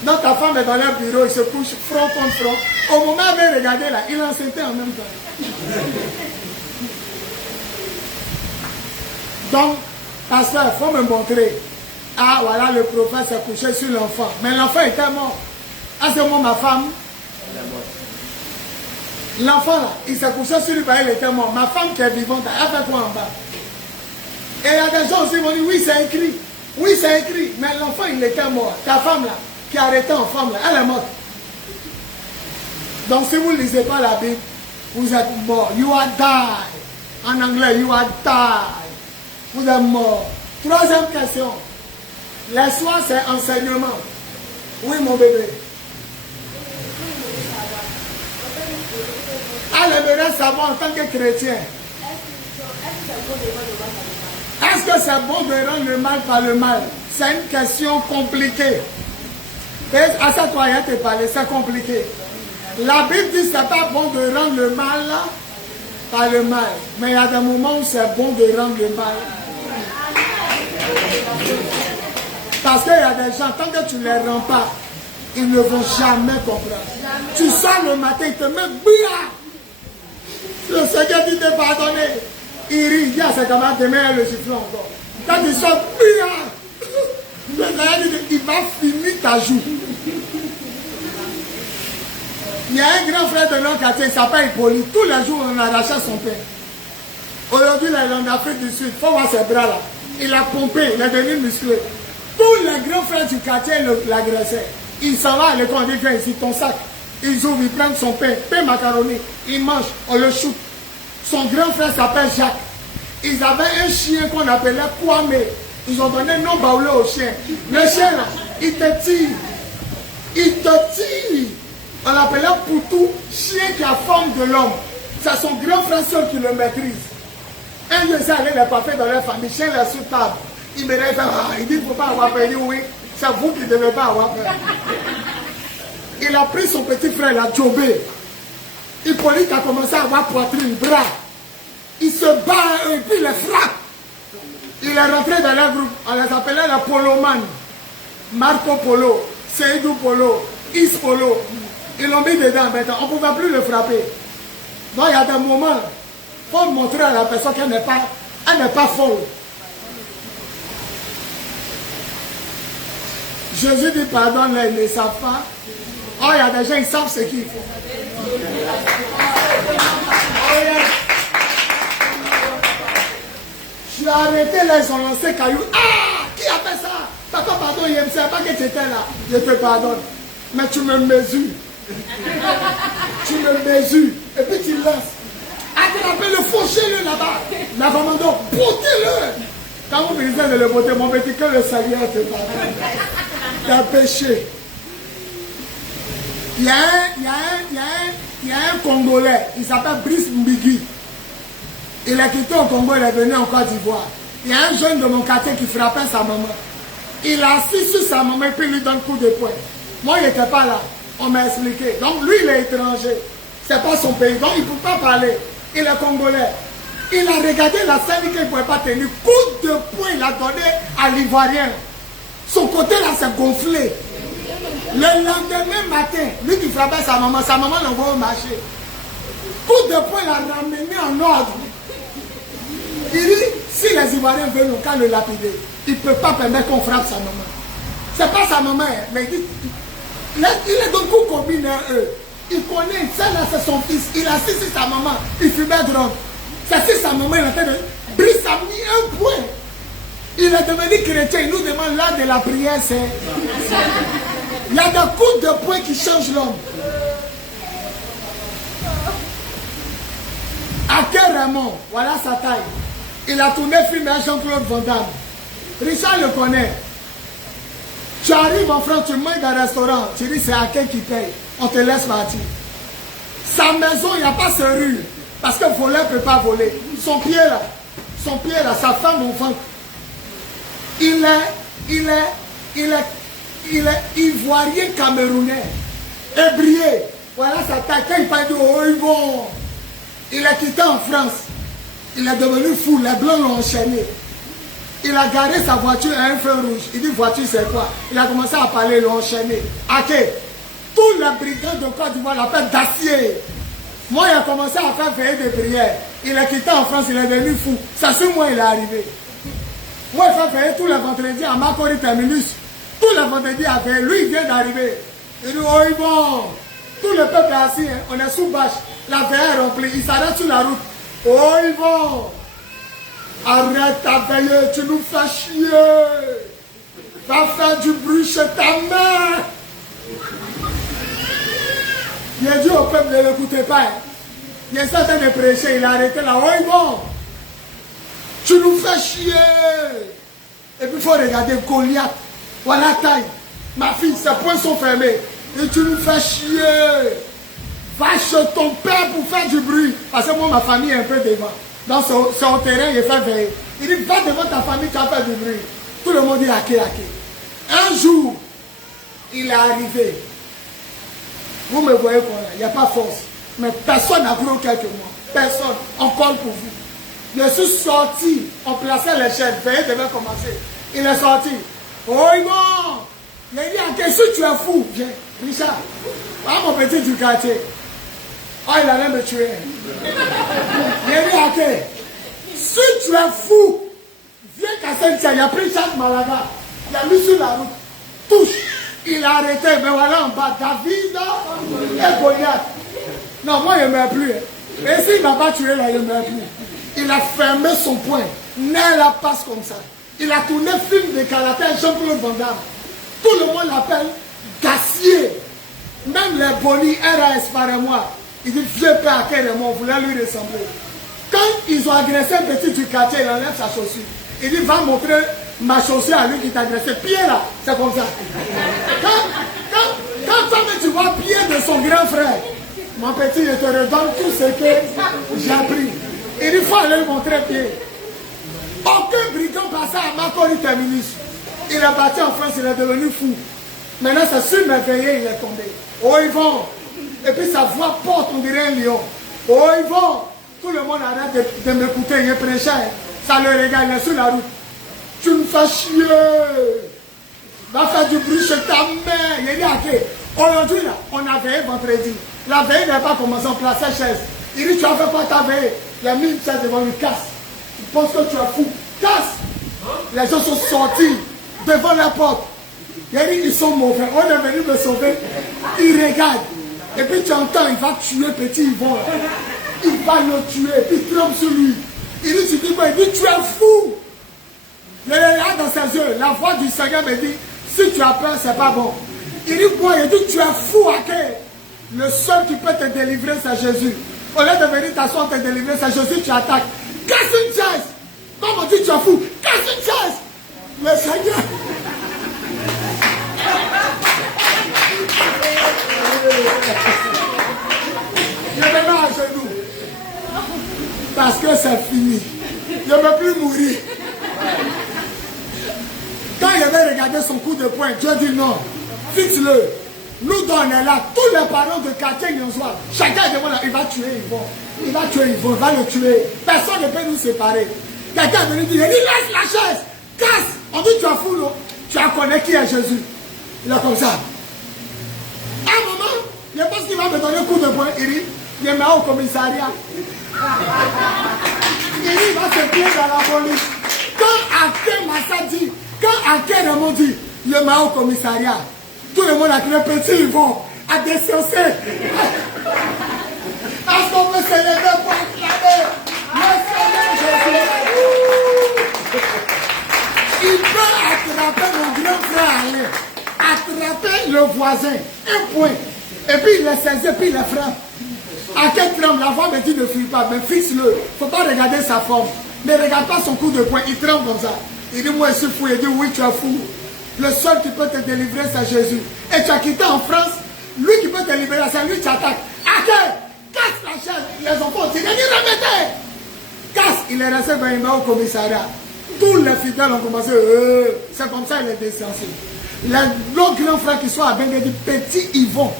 Donc ta femme est dans leur bureau, ils se couchent front contre front. Au moment où elle regardait là, il enceintait en même temps. Donc, pasteur, il faut me montrer. Ah, voilà, le prophète s'est couché sur l'enfant. Mais l'enfant était mort. À ce moment, ma femme, l'enfant là, il s'est couché sur lui, il était mort. Ma femme qui est vivante, elle fait quoi en bas? Et il y a des gens aussi qui vont dire, oui, c'est écrit. Oui, c'est écrit. Mais l'enfant, il était mort. Ta femme là, qui a arrêté en femme là, elle est morte. Donc, si vous ne lisez pas la Bible, vous êtes mort. You are died. En anglais, you are died. Vous êtes mort. Troisième question. L'histoire, c'est enseignement. Oui, mon bébé. Elle aimerait savoir en tant que chrétien. Est-ce que c'est bon de rendre le mal par le mal? C'est une question compliquée. À ça, toi, te parler, c'est compliqué. La Bible dit que ce n'est pas bon de rendre le mal par le mal. Mais il y a des moments où c'est bon de rendre le mal. Parce qu'il y a des gens, tant que tu ne les rends pas, ils ne vont jamais comprendre. Tu sors le matin, ils te mettent bien. Le Seigneur dit de pardonner. Il rit, il dit à ses camarades, demain le siffle encore. Quand ils sont bien, le Seigneur dit, il va finir ta joue. Il y a un grand frère de notre quartier, il s'appelle Hippolyte. Tous les jours, on arrachait son pain. Aujourd'hui, il est en Afrique du Sud. Il faut voir ses bras là. Il a pompé, il est devenu musclé. Tous les grands frères du quartier l'agressaient. Il s'en va à l'école, on dit, viens ici, ton sac. Ils ouvrent, ils prennent son pain macaroni. Il mange, on le shoot. Son grand frère s'appelle Jacques. Ils avaient un chien qu'on appelait Kwame. Ils ont donné le nom Baoulé au chien. Le chien là, il te tire. Il te tire. On l'appelait Poutou, chien qui a forme de l'homme. C'est son grand frère seul qui le maîtrise. Un jour, ils allaient les parfaits dans leur famille, chien là sur table. Il me dit, il dit, il ne faut pas avoir peur. Il dit, oui, c'est vous qui ne devez pas avoir peur. Il a pris son petit frère, il a jobé. Hippolyte a commencé à avoir poitrine, bras. Il se bat et puis il les frappe. Il est rentré dans leur groupe. On les appelait les Poloman. Marco Polo, Seydou Polo, Is Polo. Ils l'ont mis dedans maintenant. On ne pouvait plus le frapper. Donc il y a des moments, il faut montrer à la personne qu'elle n'est pas folle. Jésus dit pardonne-les, ils ne savent pas. Oh, il y a des gens, ils savent ce qu'il faut. Je suis arrêté là, ils ont lancé caillou. Ah, qui a fait ça? Papa, pardon, il ne savait pas que tu étais là. Je te pardonne. Mais tu me mesures. Tu me mesures. Et puis tu lances. Attrapez-le, fauchez-le là-bas. La commandant, bottez-le. Quand vous me disiez de le botter, mon petit, que le Seigneur te pardonne. T'as péché. Il y a un Congolais, il s'appelle Brice Mbigui. Il est quitté au Congo, il est venu en Côte d'Ivoire. Il y a un jeune de mon quartier qui frappait sa maman. Il a assis sur sa maman et puis lui donne coup de poing. Moi, il n'était pas là. On m'a expliqué. Donc, lui, il est étranger. C'est pas son pays. Donc, il ne peut pas parler. Il est Congolais. Il a regardé la scène qu'il ne pouvait pas tenir. Coup de poing, il a donné à l'Ivoirien. Son côté là s'est gonflé. Le lendemain matin, lui qui frappait sa maman l'envoie au marché. Coup de poing l'a ramené en ordre. Il dit, si les Ivoiriens veulent le cas le lapider, il ne peut pas permettre qu'on frappe sa maman. C'est pas sa maman, mais il dit, il est donc coup combine eux. Il connaît, celle-là c'est son fils. Il a assis sur sa maman, il fumait drogue. C'est sur sa maman, il a fait de Brice a mis un point. Il est devenu chrétien, il nous demande l'heure de la prière, c'est... Il y a des coups de poing qui changent l'homme. Aké Raymond, voilà sa taille. Il a tourné film à Jean-Claude Van Damme. Richard le connaît. Tu arrives en France, tu manges dans un restaurant, tu dis c'est Aké qui paye. On te laisse partir. Sa maison, il n'y a pas serrure. Parce que le voleur ne peut pas voler. Son pied là, sa femme au ventre. Il est ivoirien camerounais. Ébrié. Voilà sa taille. Quand il parle de Oigon, il est quitté en France. Il est devenu fou. Les blancs l'ont enchaîné. Il a garé sa voiture à un feu rouge. Il dit voiture c'est quoi? Il a commencé à parler, l'ont enchaîné. Ok. Tous les brigands de Côte d'Ivoire l'appellent d'acier. Moi, il a commencé à faire veiller de prière. Il est quitté en France, il est devenu fou. C'est sur moi il est arrivé. Moi, il fait veiller tous les vendredis à Makori Terminus. Tous les vendredis à veiller. Lui, il vient d'arriver. Il dit, oh, bon. Tout le peuple est assis, hein. On est sous bâche. La veille est remplie. Il s'arrête sur la route. Oh, bon. Arrête ta veille, tu nous fais chier. Va faire du bruit chez ta mère. Il a dit au peuple ne l'écoutez pas. Hein. Il est certain de prêcher, il a arrêté là. Oh, bon. Tu nous fais chier. Et puis il faut regarder Goliath. Voilà taille. Ma fille, ses poings sont fermés. Et tu nous fais chier. Va chez ton père pour faire du bruit. Parce que moi, ma famille est un peu devant. Dans son terrain, il fait veiller. Il dit, va devant ta famille, tu vas faire du bruit. Tout le monde dit, aké. Un jour, il est arrivé. Vous me voyez quoi là, il n'y a pas force. Mais personne n'a pris quelques mois. Personne. Encore pour vous. Je suis sorti. On plaçait les chaînes. Veillez devait commencer. Il est sorti. Oh non. Il a dit, aké, si tu es fou, viens. Richard, ah, mon petit du quartier. Oh, il allait me tuer. Il a dit, aké, si tu es fou, viens casser le il a pris chaque malaga. Il a mis sur la route. Touche. Il a arrêté, mais voilà en bas, David et Goliath. Non, moi, il ne m'aime plus. Et s'il ne m'a pas tué, là, il ne m'aime plus. Il a fermé son poing. Né la passe comme ça. Il a tourné film de karaté à Jean-Claude Van Damme. Tout le monde l'appelle Gassier. Même les bonis RAS par moi. Il dit, vieux père, à quel moment on voulait lui ressembler. Quand ils ont agressé un petit du quartier, il enlève sa chaussure. Il dit, va montrer ma chaussure à lui qui t'a agressé. Pied là, c'est comme ça. Quand toi, tu vois pied de son grand frère, mon petit, je te redonne tout ce que j'ai appris. Il dit, il faut aller lui montrer pied. Aucun brigand passait à Makori Terminus. Il est parti en France, il est devenu fou. Maintenant, c'est sur mes veillées, il est tombé. Oh, ils vont. Et puis sa voix porte, on dirait un lion. Oh, ils vont. Tout le monde arrête de m'écouter, il est prêché. Ça le regarde, il est sur la route. Tu me fais chier. Va faire du bruit chez ta mère. Il est dit, ok. Aujourd'hui, là, on a veillé vendredi. La veille n'a pas commencé, on plaçait chaise. Il dit, tu as fait quoi ta veille? Il a mis une chaise devant lui, casse. Il pense que tu es fou. Casse. Les gens sont sortis devant la porte. Il a dit, ils sont mauvais. On est venu me sauver. Il regarde. Et puis tu entends, il va tuer petit Yvon. Il va le tuer. Et puis il trempe sur lui. Il dit, tu dis quoi? Il dit, tu es fou. Il regarde dans ses yeux. La voix du Seigneur me dit, si tu as peur, c'est pas bon. Il dit quoi? Il dit, tu es fou, ok? Le seul qui peut te délivrer, c'est Jésus. Au lieu de venir t'asseoir, te délivrer, c'est Jésus, tu attaques. Casse une chaise. Comme on dit, tu es fou. Casse une chaise. Le Seigneur. Je me mets à genoux. Parce que c'est fini. Je ne veux plus mourir. Quand il avait regardé son coup de poing, Dieu dit non. Fixe-le. Nous donnons là. Tous les parents de quartier Nyonsois, chacun demande là, il va tuer Yvon. Il va tuer Yvon, il va le tuer. Personne ne peut nous séparer. Quelqu'un est venu dire, il laisse la chaise. Casse. On dit, tu es fou, non? Tu as connu qui est Jésus. Il est comme ça. À un moment, je pense qu'il va me donner un coup de poing. Il dit, il me met au commissariat. Il dit, il va se plaindre à la police. Quand Aké Massa dit, quand Aké Raymond dit, il me met au commissariat. Tout le monde a crié, petit Yvon, à décencer. Est-ce qu'on peut se lever pour acclamer le Seigneur Jésus? Il peut attraper mon grand frère Alain, attraper le voisin, un point, et puis il le saisit, puis il le frappe. À quel tremble, la voix me dit ne fuis pas, mais fixe-le. Il ne faut pas regarder sa forme. Ne regarde pas son coup de poing, il tremble comme ça. Il dit, moi je suis fou. Il dit, oui, tu es fou. Le seul qui peut te délivrer, c'est Jésus. Et tu as quitté en France, lui qui peut te libérer, c'est lui qui t'attaque. Aké, casse la chaise. Les enfants, tu dis, remettez. Casse, il est resté au commissariat. Tous les fidèles ont commencé, c'est comme ça il est descendu. L'autre grand frère qui soit à Bengue dit, petit Yvon.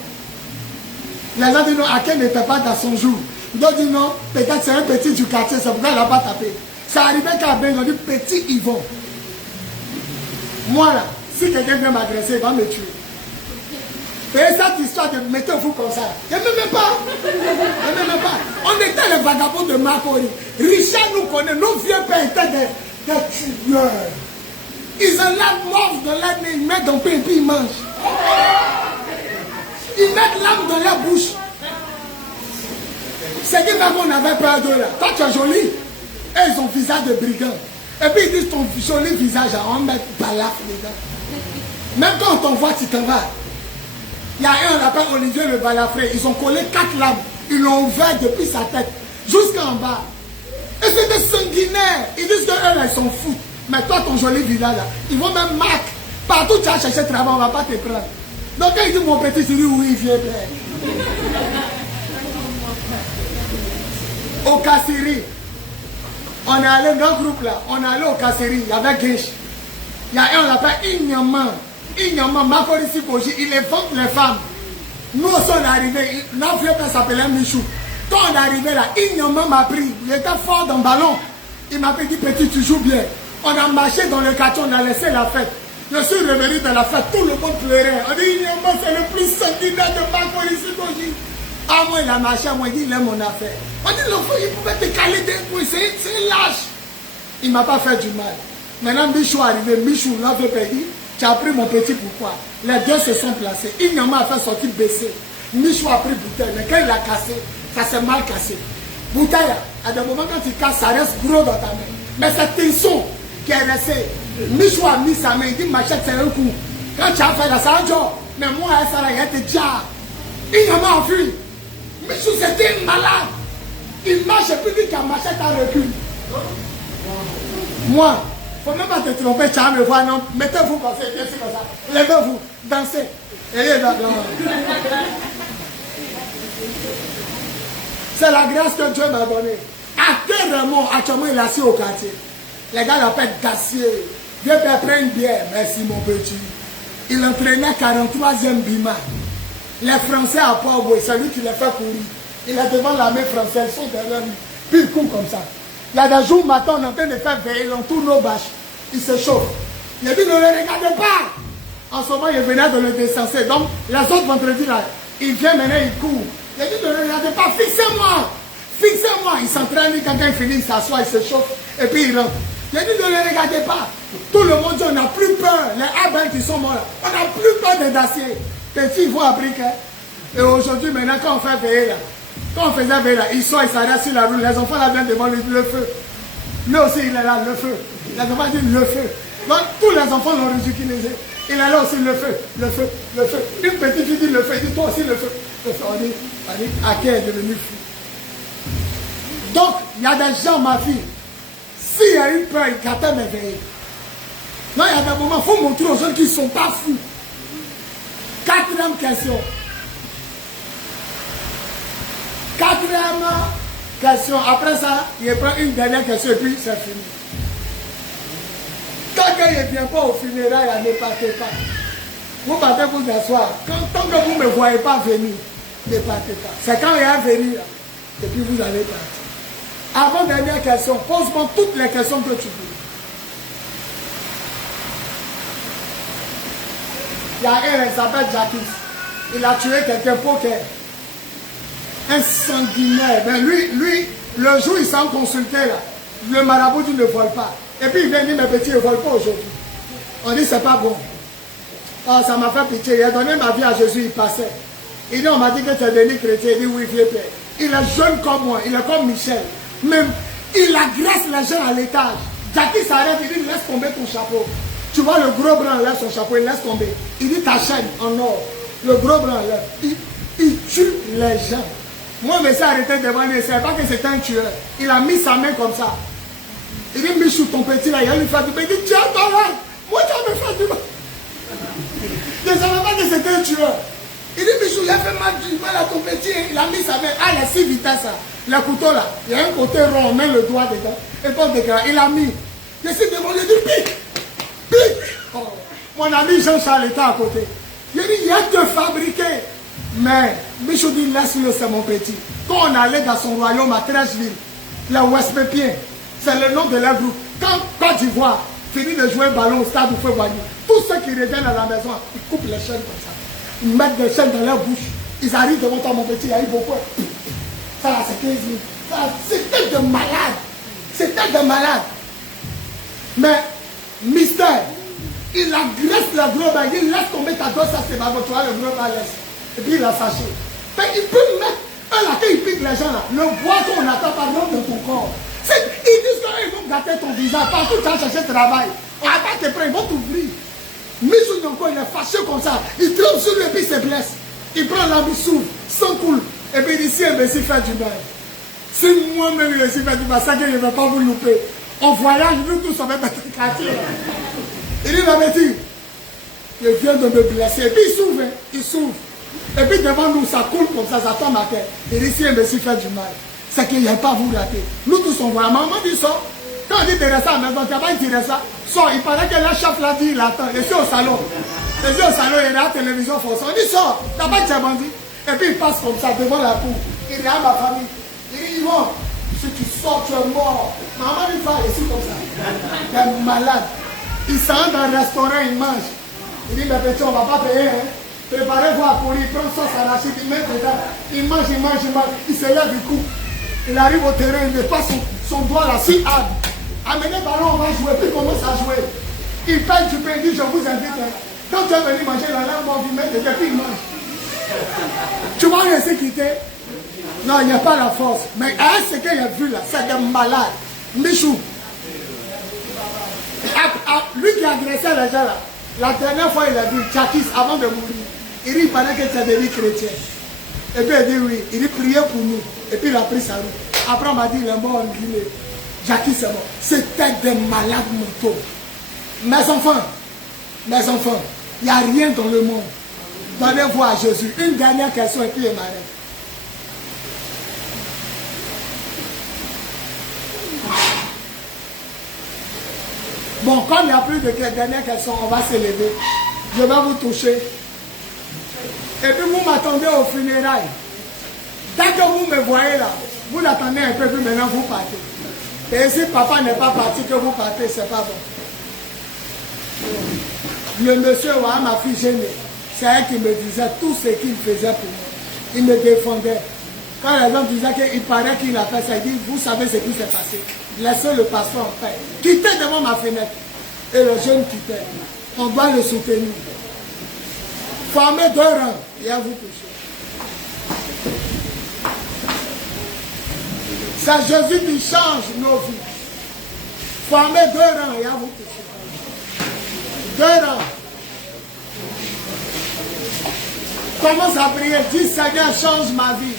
Les gens disent non, Aké n'était pas dans son jour. D'autres disent non, peut-être c'est un petit du quartier, c'est pourquoi il n'a pas tapé. C'est arrivé qu'à Bengue, on dit petit Yvon. Moi là, si quelqu'un vient m'agresser, il va me tuer. Et cette histoire de mettez-vous comme ça, je ne m'aime pas. Je ne m'aime pas. On était les vagabonds de Makori. Richard nous connaît, nos vieux pères étaient des tueurs. Ils ont la mort dans la main, ils mettent dans le pain et puis ils mangent. Ils mettent l'âme dans la bouche. C'est que même on avait peur d'eux là. Toi tu es joli. Et ils ont visage de brigand. Et puis ils disent ton joli visage, on met balaf dedans. Même quand on t'envoie, tu t'en vas. Il y a un, on l'appelle Olivier le balafré. Ils ont collé 4 lames. Ils l'ont ouvert depuis sa tête jusqu'en bas. Et c'est des sanguinaires. Ils disent qu'eux là, ils s'en foutent. Mais toi, ton joli visage là, ils vont même marquer. Partout tu as cherché travail, on ne va pas te prendre. Donc quand il dit mon petit, tu dis oui, viens bien. Au Kassiri, on est allé dans le groupe là, on est allé au Kassiri, il y avait Guèche. Il y a un, on l'appelle Ignaman. Ignaman, Makorisi Koji, il évente les femmes. Nous aussi on est arrivés, notre vieux père s'appelait Michou. Quand on est arrivé là, Ignaman m'a pris, il était fort dans le ballon. Il m'a dit petit, tu joues bien. On a marché dans le quartier, on a laissé la fête. Je suis revenu de la fête, tout le monde pleurait. On dit, Ignaman, c'est le plus sanguinaire de Makorisi Koji. Ah, moi, il a marché, moi, il aime mon affaire. On dit, l'enfant, il pouvait te caler des couilles, c'est lâche. Il ne m'a pas fait du mal. Maintenant, Michou est arrivé, Michou, là, veut payer. Tu as pris mon petit, pourquoi? Les deux se sont placés. Ignaman a fait sortir baisser. Michou a pris bouteille, mais quand il a cassé, ça s'est mal cassé. Bouteille, à des moments, quand tu casses, ça reste gros dans ta main. Mais c'est Tinson qui est resté. Michou a mis sa main, il dit, machette, c'est un coup. Quand tu as fait là, ça a un job. Mais moi, ça a été déjà. Ignaman a fui. Michou, c'était malade. Il marche et puis dit qu'à machette à recul. Moi, il ne faut même pas te tromper, tu vas me voir, non. Mettez-vous comme ça, comme ça. Levez-vous, dansez. C'est la grâce que Dieu m'a donnée. Aké Raymond, actuellement, il est assis au quartier. Les gars l'appellent Gassier. Viens faire prendre une bière. Merci, mon petit. Il entraînait 43e Bima. Les Français à Port-Boué, c'est lui qui les fait courir. Il est devant l'armée française, ils sont derrière lui. Puis il court comme ça. Il y a des jours matin, on est en train de faire veiller, on tourne nos bâches. Il se chauffe. Il a dit, ne le regardez pas. En ce moment, il venait de le décenser. Donc, les autres vendredis, là, il vient maintenant, il court. Il a dit, ne le regardez pas, fixez-moi. Fixez-moi. Il s'entraîne, quand il finit, il s'assoit, il se chauffe. Et puis il rentre. Il a dit, ne le regardez pas. Tout le monde dit, on n'a plus peur. Les Abel qui sont morts là, on n'a plus peur des daciers. Petit, il faut appliquer. Et aujourd'hui, maintenant, quand on fait veiller là, quand on faisait veiller là, ils sont, ils s'arrêtent sur la route. Les enfants là viennent devant le feu. Lui aussi, il est là, le feu. Les enfants disent le feu. Donc, tous les enfants l'ont ridiculisé. Il est là aussi, le feu, le feu, le feu. Une petite fille dit le feu, il dit toi aussi le feu. Le feu. On dit, à qui est devenu fou. Donc, il y a des gens, ma fille, s'il y a eu peur, ils gâtaient mes veillées. Non, il y a des moments, il faut montrer aux jeunes qu'ils ne sont pas fous. Quatrième question. Après ça, il prend une dernière question et puis c'est fini. Quand il ne vient pas au funérailles, ne partez pas. Vous partez vous asseoir. Tant que vous ne me voyez pas venir, ne partez pas. C'est quand il y a venir, et puis vous allez partir. Avant dernière question, pose-moi toutes les questions que tu veux. Il y a un, il s'appelle Jackie. Il a tué quelqu'un poker. Un sanguinaire. Ben lui, le jour où il s'en consultait là, le marabout dit ne vole pas. Et puis il vient dire, mes petits ne volent pas aujourd'hui. On dit, c'est pas bon. Oh, ça m'a fait pitié. Il a donné ma vie à Jésus, il passait. Il dit, on m'a dit que tu es devenu chrétien. Il dit, oui, vieux père. Il est jeune comme moi, il est comme Michel. Même, il agresse les gens à l'étage. Jackie s'arrête, il dit, laisse tomber ton chapeau. Tu vois, le gros blanc lève son chapeau, il laisse tomber. Il dit, ta chaîne en or. Le gros blanc lève. Il tue les gens. Moi, je me suis arrêté devant lui, il ne savait pas que c'était un tueur. Il a mis sa main comme ça. Il dit, Michou, ton petit là, il a lui fait du mal. Il dit, tiens, toi là, moi, tu vas me faire du mal. Je ne savais pas que c'était un tueur. Il dit, Michou, il a fait du mal à ton petit. Il a mis sa main. Ah, il a 6 vitesses là. Le couteau là, il y a un côté rond, on met le doigt dedans. Et pas de gras. Il a mis. Je suis devant lui, il dit, pique, pique. Oh. Mon ami Jean-Charles était à côté. Il dit, il y a de fabriquer. Mais, Michou dit, laisse-le, c'est mon petit. Quand on allait dans son royaume à Trècheville, les West-Pépiens, c'est le nom de leur groupe. Quand Côte d'Ivoire finit de jouer un ballon au stade où il faut gagner, tous ceux qui reviennent à la maison, ils coupent les chaînes comme ça. Ils mettent des chaînes dans leur bouche. Ils arrivent devant toi, mon petit, il y a eu beaucoup. Ça là, c'est 15 000. C'était de malade. C'était de malade. Mais, mystère, il agresse le gros bain, il laisse tomber ta dose, ça c'est ma tu vois, le gros bain laisse. Et puis il a saché. Il peut mettre un là, quand il pique les gens là, le bois qu'on attend par l'homme de ton corps. Ils disent qu'ils vont gâter ton visage, partout tu as cherché travail. On va pas te prendre, ils vont t'ouvrir. Michou Nyonko, il est fâché comme ça. Il trempe sur lui et puis il se blesse. Il prend la souffle, sans coule. Et puis il dit, si imbécile fait du mal. Si moi-même je suis fait du mal, ça que je ne vais pas vous louper. On voyage, nous tous on va mettre un quartier. Il dit, ma bêtise, je viens de me blesser. Et puis il s'ouvre, il s'ouvre. Et puis devant nous, ça coule comme ça tombe à terre. Il dit, si imbécile fait du mal, c'est qu'il n'y a pas vous rater. Nous tous on voit. Maman dit ça. Quand on dit de rester à la maison, tu n'as pas dit de ça. Sors, il paraît que la chef l'a dit, il attend. Il est au salon. Il est au salon, il est à la télévision forcée. On dit sors, tu n'as pas dit bandit. Et puis il passe comme ça devant la cour. Il dit à ma famille. Il dit, Yvon, si tu sors, tu es mort. Maman lui parle ici comme ça. Tu es malade. Il s'en dans un restaurant, il mange. Il dit, mes petits, on ne va pas payer. Hein. Préparez-vous à courir, il prend sauce arrachée, il met dedans. Il mange, il mange, il mange. Il se lève du coup. Il arrive au terrain, il met pas son doigt là, si hard. Amenez le ballon, on va jouer, puis il commence à jouer. Il paye, tu peux, il dit, je vous invite. Hein. Quand tu es venu manger la langue, on vous met dedans, puis il mange. Tu vas laisser quitter? Non, il n'y a pas la force. Mais hein, ce qu'il a vu là, c'est des malades. Michou. Lui qui agressait les gens là, la dernière fois il a vu Jackie avant de mourir. Il dit, il paraît que tu es devenu chrétien. Et puis il dit oui. Il dit, priez pour nous. Et puis il a pris sa route. Après on m'a dit, il est mort en Guinée. Jackie c'est mort. C'était des malades mentaux. Mes enfants, il n'y a rien dans le monde. Donnez-vous à Jésus. Une dernière question et puis il m'arrête. Bon, comme il n'y a plus de dernières questions, on va se lever. Je vais vous toucher. Et puis vous m'attendez au funérailles. Dès que vous me voyez là, vous l'attendez un peu, puis maintenant vous partez. Et si papa n'est pas parti, que vous partez, c'est pas bon. Le monsieur, ma fille gênée, c'est elle qui me disait tout ce qu'il faisait pour moi. Il me défendait. Quand les gens disaient qu'il paraît qu'il a fait ça, il dit, vous savez ce qui s'est passé. Laissez le pasteur en paix. Quittez devant ma fenêtre. et le jeune quittait. On doit le soutenir. Formez 2 rangs et à vous toucher. C'est Jésus qui change nos vies. Formez 2 rangs et à vous toucher. 2 rangs. Commence à prier. Dis Seigneur, change ma vie.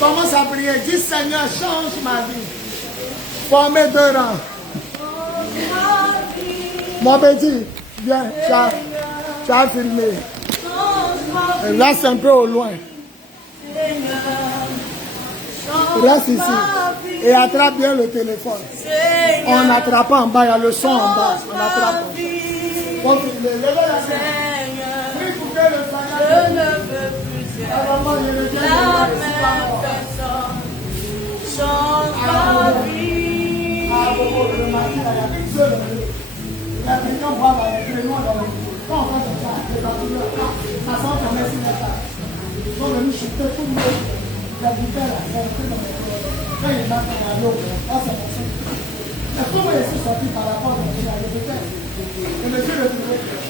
Commence à prier. Dis Seigneur, change ma vie. Formez 2 rangs. Mon petit, viens, tu as filmé. Reste un peu au loin. Reste ici. Et attrape bien le téléphone. On n'attrape pas en bas, il y a le son en bas. On attrape. On filme. Levez la main. Prie pour que le Seigneur. Je ne veux plus être la même personne. Change ma vie. La question va dans les prénoms dans le quand on fait ça, c'est dans le ça sent qu'on met sur la table. Ils sont venus chuter tout le monde. La bouteille là, c'est un peu dans les prénoms. Quand ils battent dans la l'eau, là c'est pour ça. Mais comment ils sont sortis par la porte de la bouteille? Et monsieur le directeur,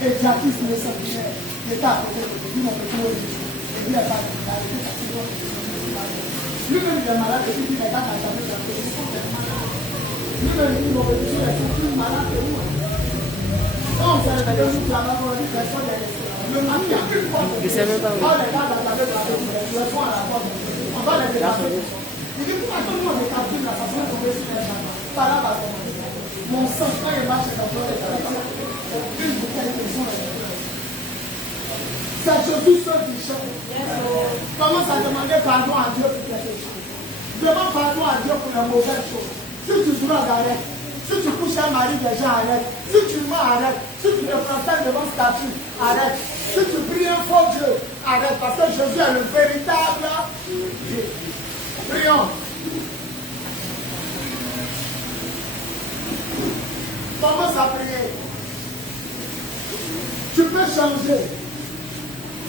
et Jacques le sentinelle, il était à côté de lui, mon petit homme. Et lui, il n'a pas de mal, il est assis dans le lui-même, il est malade, et puis il est dans la table, il est malade. Lui-même, il m'aurait dit, il est plus malade que moi. Quand on s'est réveillé, nous clamons, on dit, personne n'est resté. Le matin, il y a une porte. Je ne sais même pas où. On les garde à la table, le fond à la porte. On va les dégager. Il dit, pourquoi tout le monde est captif là, ça se trouve sur les gens. Par là, va commencer. Mon sang, quand il marche dans le une bouteille de sang. C'est Jésus seul qui chante. Commence à demander pardon à Dieu pour tes péchés. Demande pardon à Dieu pour les mauvaises choses. Si tu drogues, arrête. Si tu couches un mari, déjà arrête. Si tu mens, arrête. Si tu te prends devant statut, arrête. Si tu pries un faux Dieu, arrête. Parce que Jésus est le véritable Dieu. Prions. Commence à prier. Tu peux changer.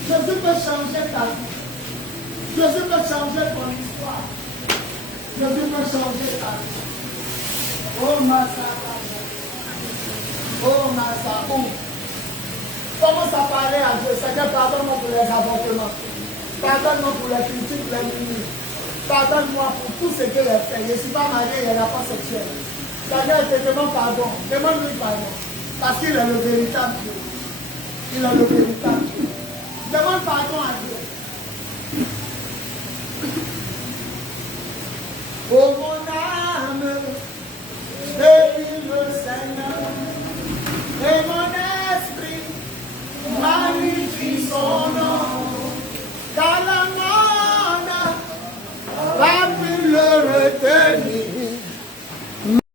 Jésus peut changer ta vie. Jésus peut changer ton histoire. Jésus peut changer ta vie. Oh Massa. Oh Massa. Commence à parler à Dieu. Seigneur, pardonne-moi pour les avortements. Pardonne-moi pour les critiques, les limites. Pardonne-moi pour tout ce que j'ai fait. Je ne suis pas marié, il n'y a pas sexuel. Seigneur, je te demande pardon. Demande-lui pardon. Parce qu'il est le véritable Dieu. Il est le véritable Dieu. Demande pardon à Dieu.